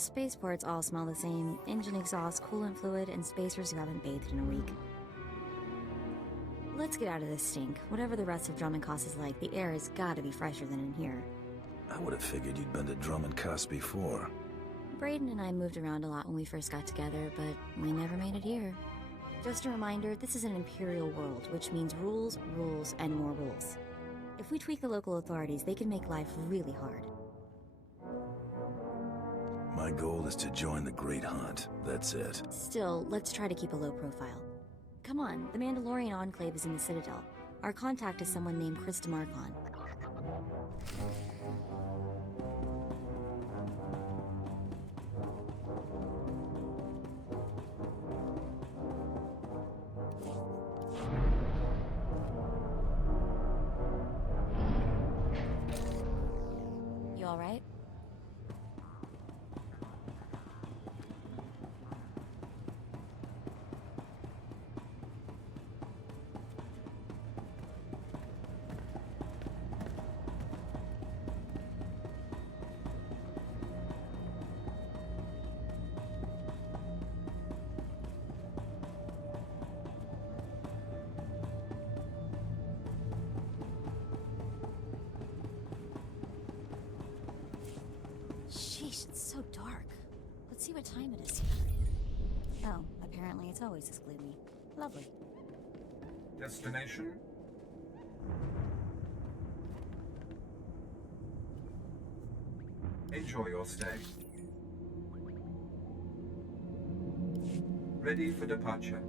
Spaceports all smell the same. Engine exhaust, coolant fluid, and spacers who haven't bathed in a week. Let's get out of this stink. Whatever the rest of Drummond Cost is like, the air has gotta be fresher than in here. I would have figured you'd been to Drummond Cuss before. Braden and I moved around a lot when we first got together, but we never made it here. Just a reminder, this is an imperial world, which means rules, rules, and more rules. If we tweak the local authorities, they can make life really hard. My goal is to join the Great Hunt. That's it. Still, let's try to keep a low profile. Come on, the Mandalorian Enclave is in the Citadel. Our contact is someone named Chris DeMarcon. You alright? Sheesh, it's so dark. Let's see what time it is here. Oh, apparently it's always this gloomy. Lovely. Destination? Enjoy your stay. Ready for departure.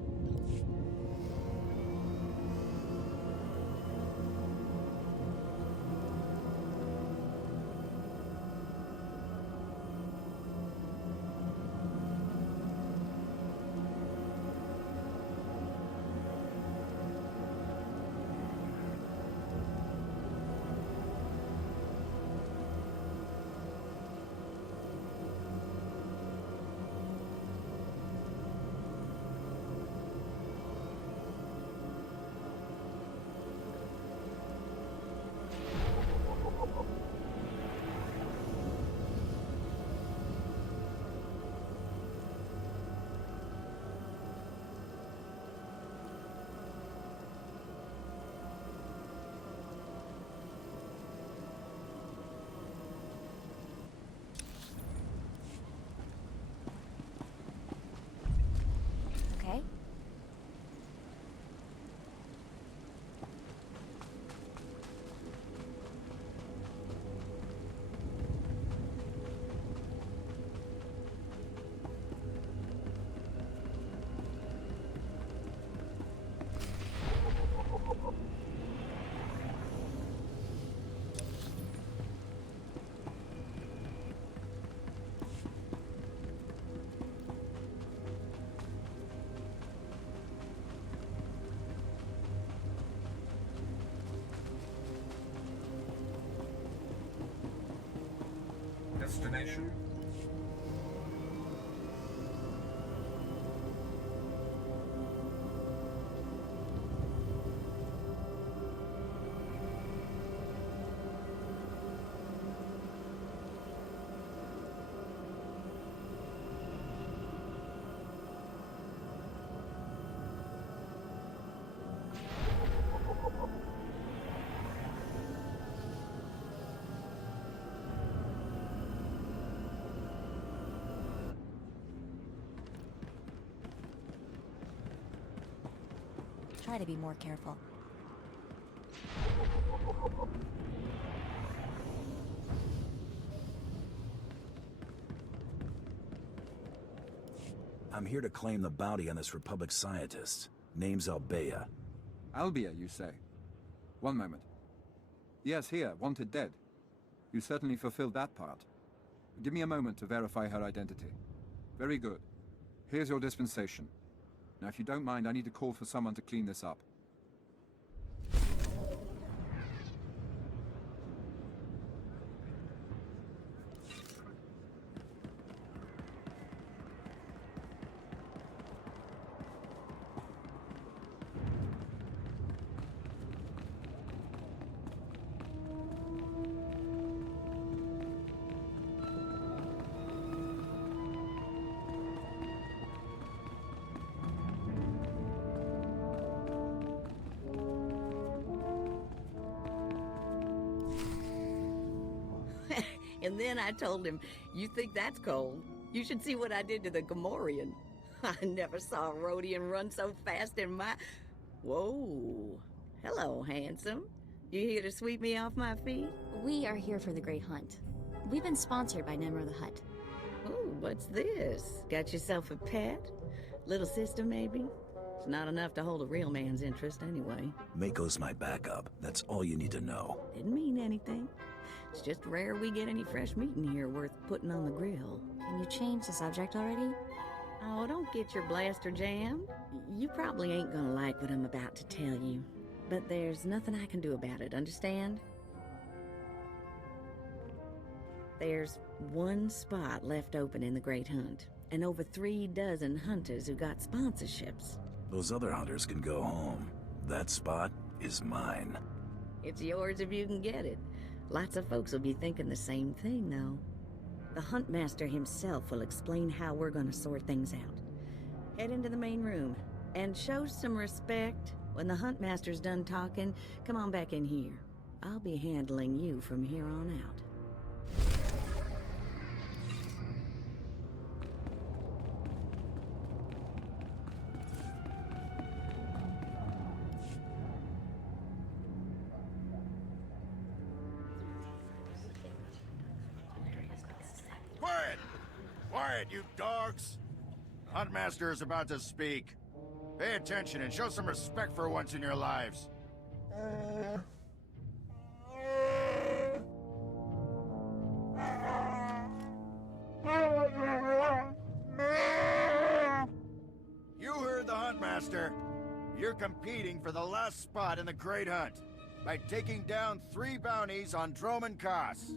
Okay. Destination? Try to be more careful. I'm here to claim the bounty on this Republic scientist. Name's Albea. Albia, you say? One moment. Yes, here, wanted dead. You certainly fulfilled that part. Give me a moment to verify her identity. Very good. Here's your dispensation. Now, if you don't mind, I need to call for someone to clean this up. And then I told him, you think that's cold? You should see what I did to the Gamorrean. I never saw a Rhodian run so fast in my... Whoa. Hello, handsome. You here to sweep me off my feet? We are here for the Great Hunt. We've been sponsored by Nemro the Hutt. Ooh, what's this? Got yourself a pet? Little sister, maybe? It's not enough to hold a real man's interest anyway. Mako's my backup. That's all you need to know. Didn't mean anything. It's just rare we get any fresh meat in here worth putting on the grill. Can you change the subject already? Oh, don't get your blaster jammed. You probably ain't gonna like what I'm about to tell you. But there's nothing I can do about it, understand? There's one spot left open in the Great Hunt, and over 3 dozen hunters who got sponsorships. Those other hunters can go home. That spot is mine. It's yours if you can get it. Lots of folks will be thinking the same thing, though. The Huntmaster himself will explain how we're gonna sort things out. Head into the main room, and show some respect. When the Huntmaster's done talking, come on back in here. I'll be handling you from here on out. Quiet! Quiet, you dogs! Huntmaster is about to speak. Pay attention and show some respect for once in your lives. You heard the Huntmaster. You're competing for the last spot in the Great Hunt by taking down 3 bounties on Droman Kaas.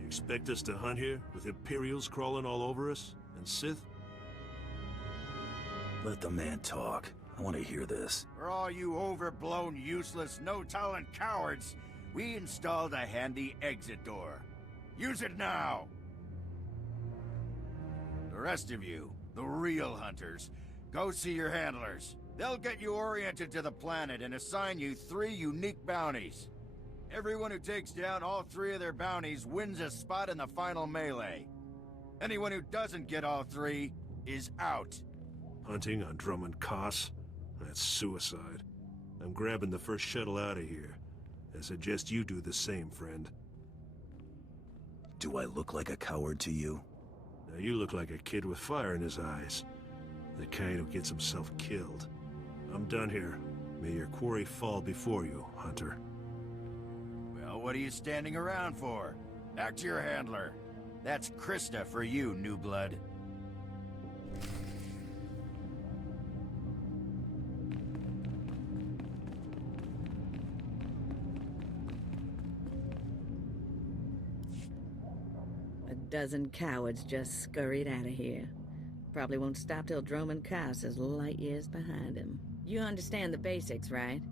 You expect us to hunt here with Imperials crawling all over us? And Sith? Let the man talk. I want to hear this. For all you overblown, useless, no-talent cowards, we installed a handy exit door. Use it now! The rest of you, the real hunters, go see your handlers. They'll get you oriented to the planet and assign you 3 unique bounties. Everyone who takes down all 3 of their bounties wins a spot in the final melee. Anyone who doesn't get all 3 is out. Hunting on Droman Kaas? That's suicide. I'm grabbing the first shuttle out of here. I suggest you do the same, friend. Do I look like a coward to you? Now you look like a kid with fire in his eyes. The kind who gets himself killed. I'm done here. May your quarry fall before you, Hunter. Well, what are you standing around for? Back to your handler. That's Krista for you, new blood. A dozen cowards just scurried out of here. Probably won't stop till Droman Kaas is light years behind him. You understand the basics, right?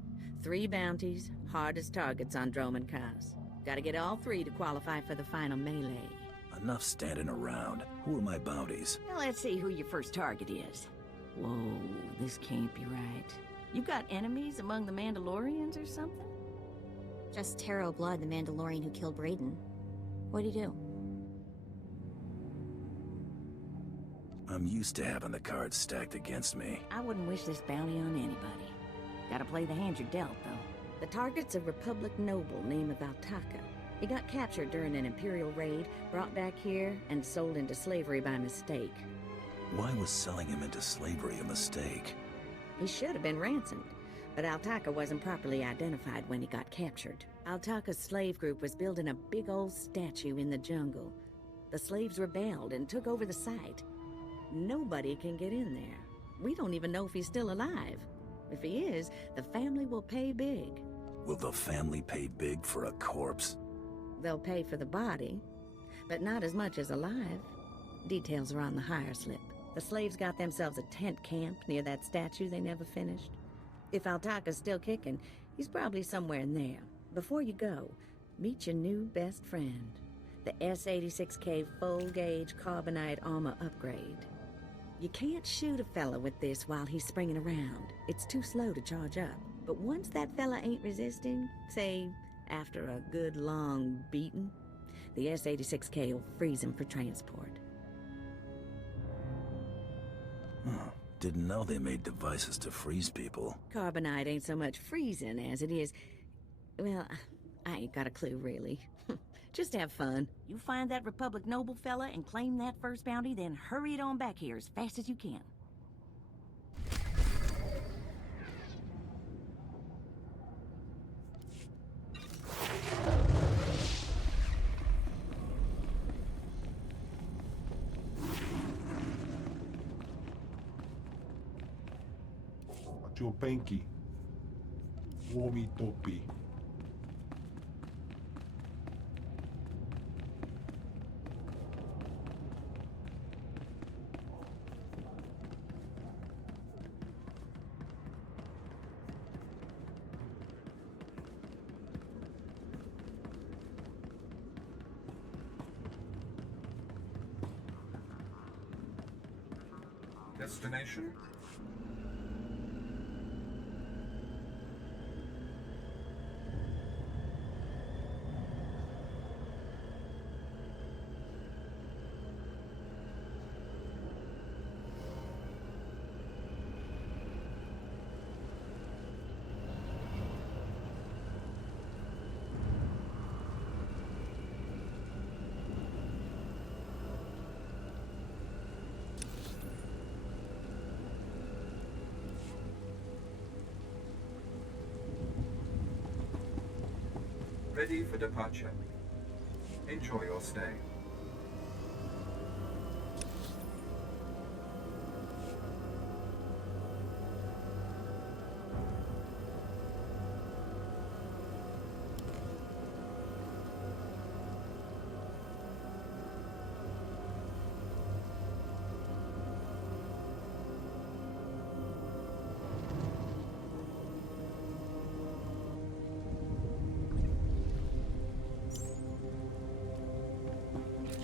3 bounties, hardest targets on Droman Kaas. Gotta get all 3 to qualify for the final melee. Enough standing around. Who are my bounties? Now let's see who your first target is. Whoa, this can't be right. You got enemies among the Mandalorians or something? Just Taro Blood, the Mandalorian who killed Brayden. What'd he do? I'm used to having the cards stacked against me. I wouldn't wish this bounty on anybody. Gotta play the hand you're dealt, though. The target's a Republic noble named Altaka. He got captured during an Imperial raid, brought back here, and sold into slavery by mistake. Why was selling him into slavery a mistake? He should have been ransomed, but Altaka wasn't properly identified when he got captured. Altaka's slave group was building a big old statue in the jungle. The slaves rebelled and took over the site. Nobody can get in there. We don't even know if he's still alive. If he is, the family will pay big. Will the family pay big for a corpse? They'll pay for the body, but not as much as alive. Details are on the hire slip. The slaves got themselves a tent camp near that statue they never finished. If Altaka's still kicking, he's probably somewhere in there. Before you go, meet your new best friend. The S-86K full-gauge carbonite armor upgrade. You can't shoot a fella with this while he's springing around. It's too slow to charge up. But once that fella ain't resisting, say, after a good long beating, The S-86K will freeze him for transport. Didn't know they made devices to freeze people. Carbonite ain't so much freezing as it is... Well, I ain't got a clue, really. Just have fun. You find that Republic Noble fella and claim that first bounty, then hurry it on back here as fast as you can. Penki. Womi Topi. Destination? Ready for departure. Enjoy your stay.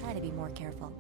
Try to be more careful.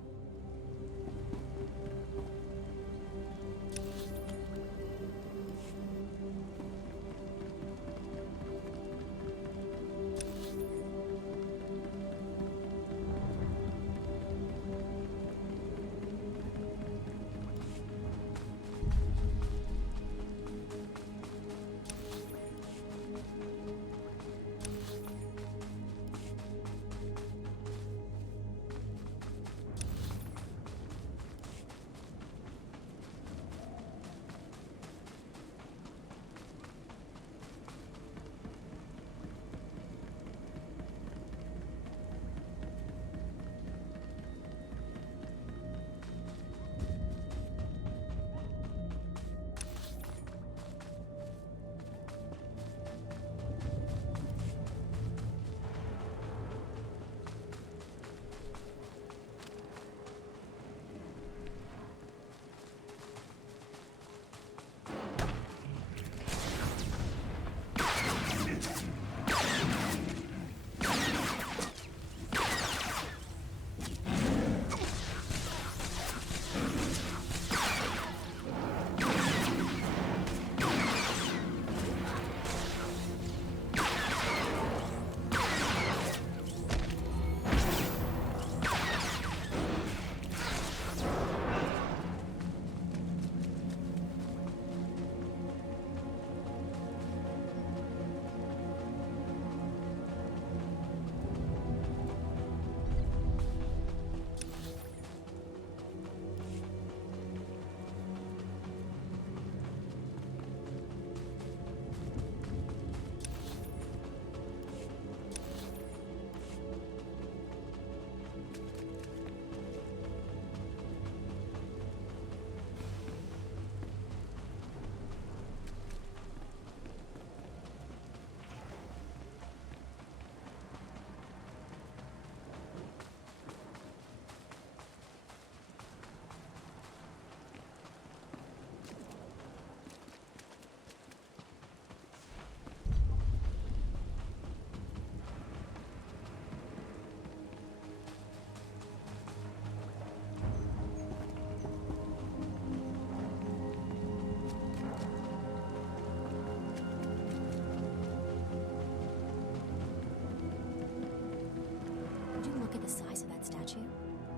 at the size of that statue.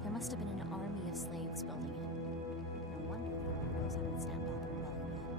There must have been an army of slaves building it. No wonder the Imperials haven't stamped out the rebellion yet.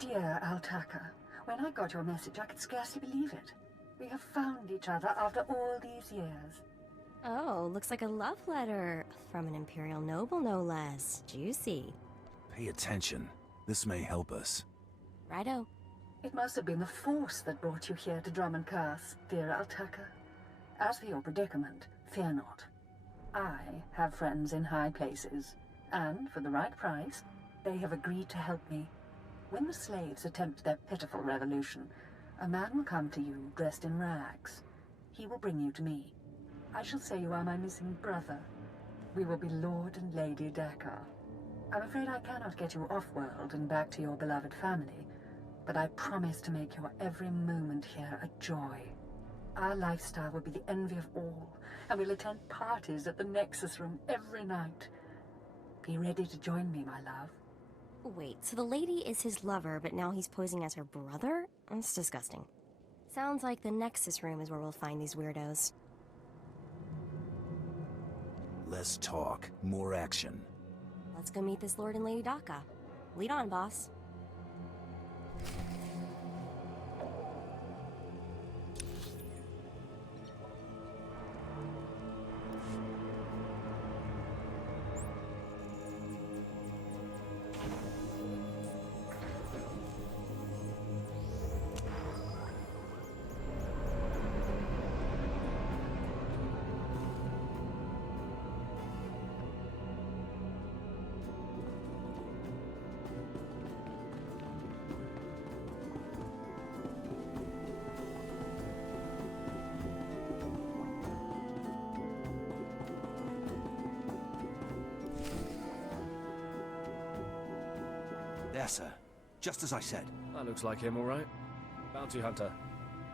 Dear Altaka, when I got your message, I could scarcely believe it. We have found each other after all these years. Oh, looks like a love letter. From an Imperial noble, no less. Juicy. Pay attention. This may help us. Righto. It must have been the Force that brought you here to Drum and Curse, dear Altaka. As for your predicament, fear not. I have friends in high places, and for the right price, they have agreed to help me. When the slaves attempt their pitiful revolution, a man will come to you dressed in rags. He will bring you to me. I shall say you are my missing brother. We will be Lord and Lady Dakar. I'm afraid I cannot get you off-world and back to your beloved family, but I promise to make your every moment here a joy. Our lifestyle will be the envy of all, and we'll attend parties at the Nexus Room every night. Be ready to join me, my love. Wait, so the lady is his lover, but now he's posing as her brother? That's disgusting. Sounds like the Nexus Room is where we'll find these weirdos. Less talk, more action. Let's go meet this Lord and Lady Daka. Lead on, boss. There, sir. Just as I said. That looks like him, all right. Bounty Hunter.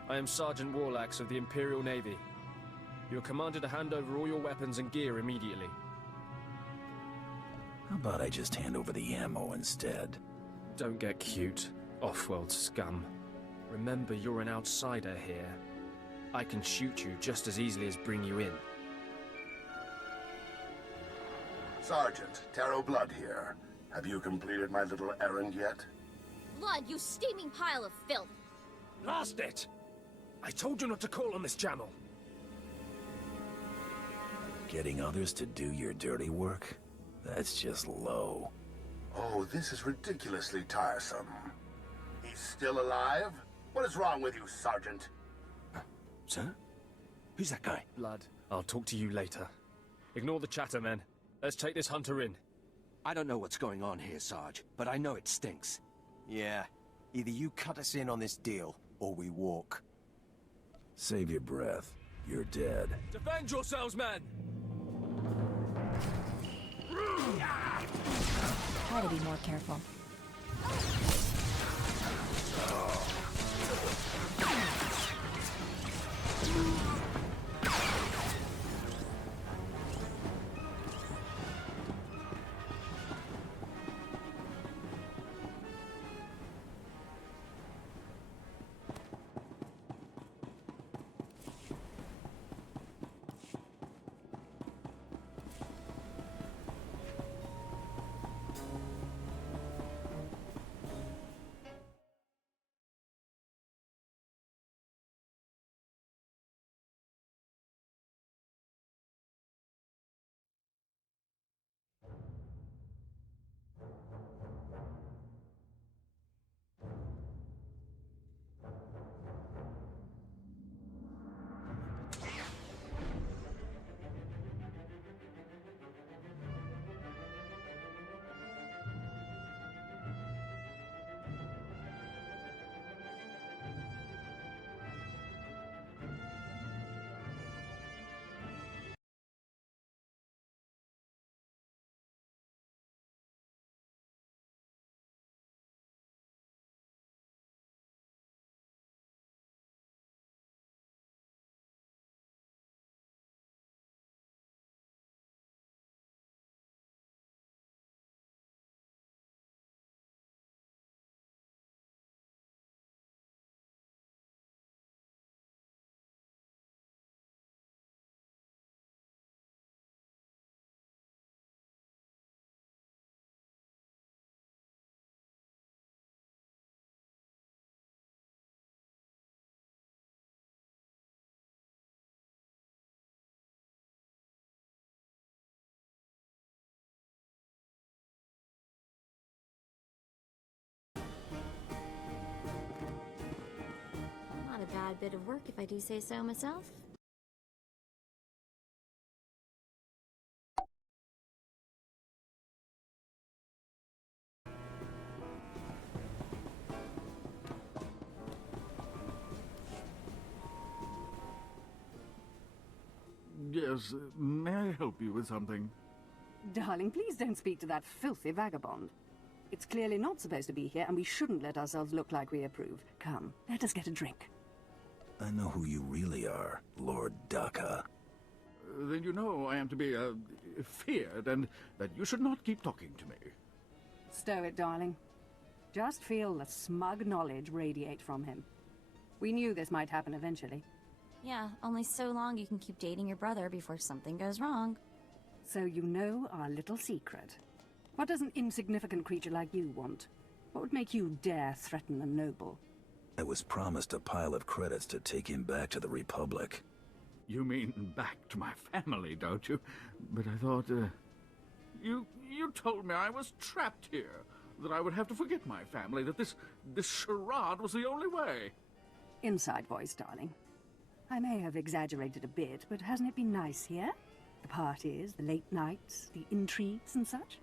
I am Sergeant Warlax of the Imperial Navy. You are commanded to hand over all your weapons and gear immediately. How about I just hand over the ammo instead? Don't get cute, off-world scum. Remember, you're an outsider here. I can shoot you just as easily as bring you in. Sergeant, Taro Blood here. Have you completed my little errand yet? Blood, you steaming pile of filth! Blast it! I told you not to call on this Jamal. Getting others to do your dirty work? That's just low. Oh, this is ridiculously tiresome. He's still alive? What is wrong with you, Sergeant? Sir? Who's that guy? Blood, I'll talk to you later. Ignore the chatter, men. Let's take this hunter in. I don't know what's going on here, Sarge, but I know it stinks. Yeah. Either you cut us in on this deal, or we walk. Save your breath. You're dead. Defend yourselves, men! Try to be more careful. a bad bit of work if I do say so myself. Yes, may I help you with something? Darling, please don't speak to that filthy vagabond. It's clearly not supposed to be here, and we shouldn't let ourselves look like we approve. Come, let us get a drink. I know who you really are, Lord Daka. Then you know I am to be, feared, and that you should not keep talking to me. Stow it, darling. Just feel the smug knowledge radiate from him. We knew this might happen eventually. Yeah, only so long you can keep dating your brother before something goes wrong. So you know our little secret. What does an insignificant creature like you want? What would make you dare threaten the noble? I was promised a pile of credits to take him back to the Republic. You mean back to my family, don't you? But I thought, You told me I was trapped here, that I would have to forget my family, that this charade was the only way. Inside voice, darling. I may have exaggerated a bit, but hasn't it been nice here? The parties, the late nights, the intrigues and such?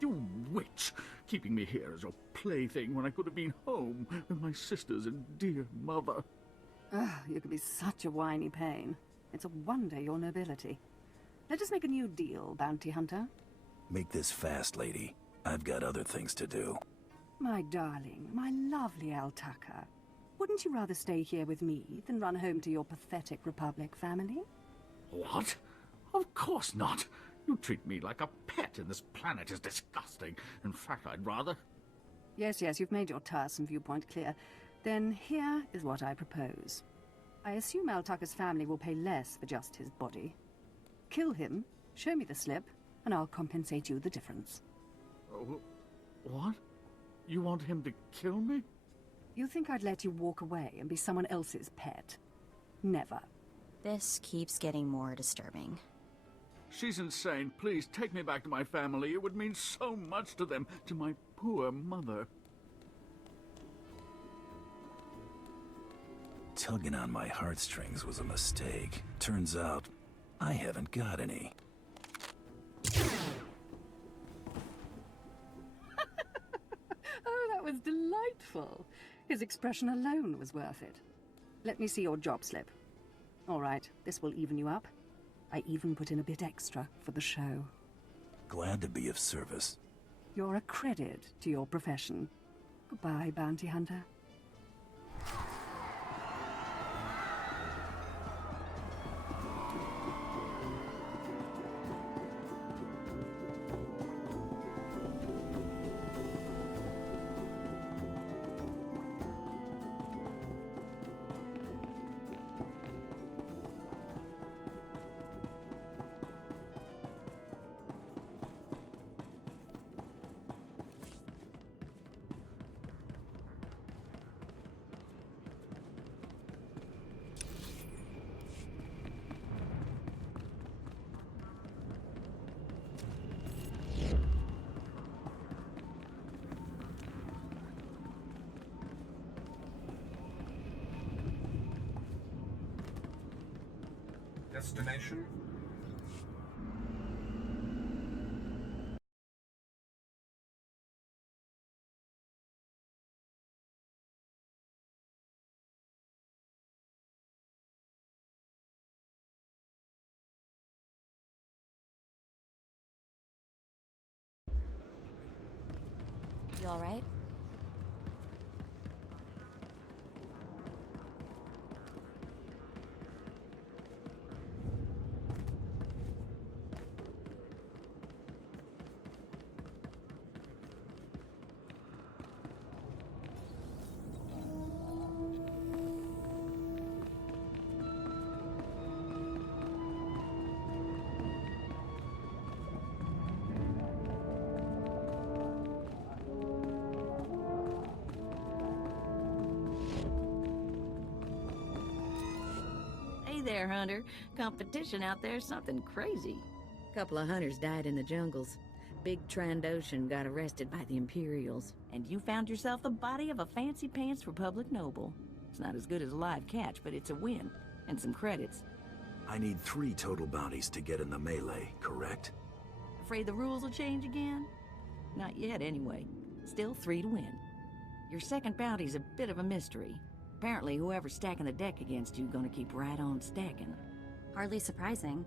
You witch! Keeping me here as your plaything when I could have been home with my sisters and dear mother. Ah, you could be such a whiny pain. It's a wonder your nobility. Let us make a new deal, bounty hunter. Make this fast, lady. I've got other things to do. My darling, my lovely Altaka. Wouldn't you rather stay here with me than run home to your pathetic Republic family? What? Of course not. You treat me like a pet, and this planet is disgusting. In fact, I'd rather... Yes, you've made your tiresome viewpoint clear. Then here is what I propose. I assume Altaka's family will pay less for just his body. Kill him, show me the slip, and I'll compensate you the difference. What? You want him to kill me? You think I'd let you walk away and be someone else's pet? Never. This keeps getting more disturbing. She's insane. Please, take me back to my family. It would mean so much to them, to my poor mother. Tugging on my heartstrings was a mistake. Turns out, I haven't got any. Oh, that was delightful. His expression alone was worth it. Let me see your job slip. All right, this will even you up. I even put in a bit extra for the show. Glad to be of service. You're a credit to your profession. Goodbye, bounty hunter. Destination? You all right? There, Hunter. Competition out there is something crazy. Couple of hunters died in the jungles. Big Trandoshan got arrested by the Imperials. And you found yourself the body of a fancy-pants Republic noble. It's not as good as a live catch, but it's a win. And some credits. I need 3 total bounties to get in the melee, correct? Afraid the rules will change again? Not yet, anyway. Still 3 to win. Your second bounty's a bit of a mystery. Apparently, whoever's stacking the deck against you gonna keep right on stacking. Hardly surprising.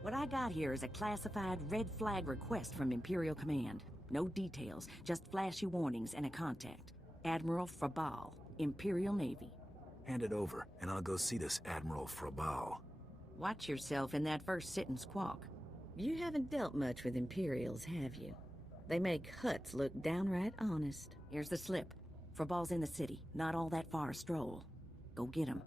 What I got here is a classified red flag request from Imperial Command. No details, just flashy warnings and a contact. Admiral Frabal, Imperial Navy. Hand it over, and I'll go see this Admiral Frabal. Watch yourself in that first sit and squawk. You haven't dealt much with Imperials, have you? They make Hutts look downright honest. Here's the slip. Frabal's in the city, not all that far a stroll. Go get him.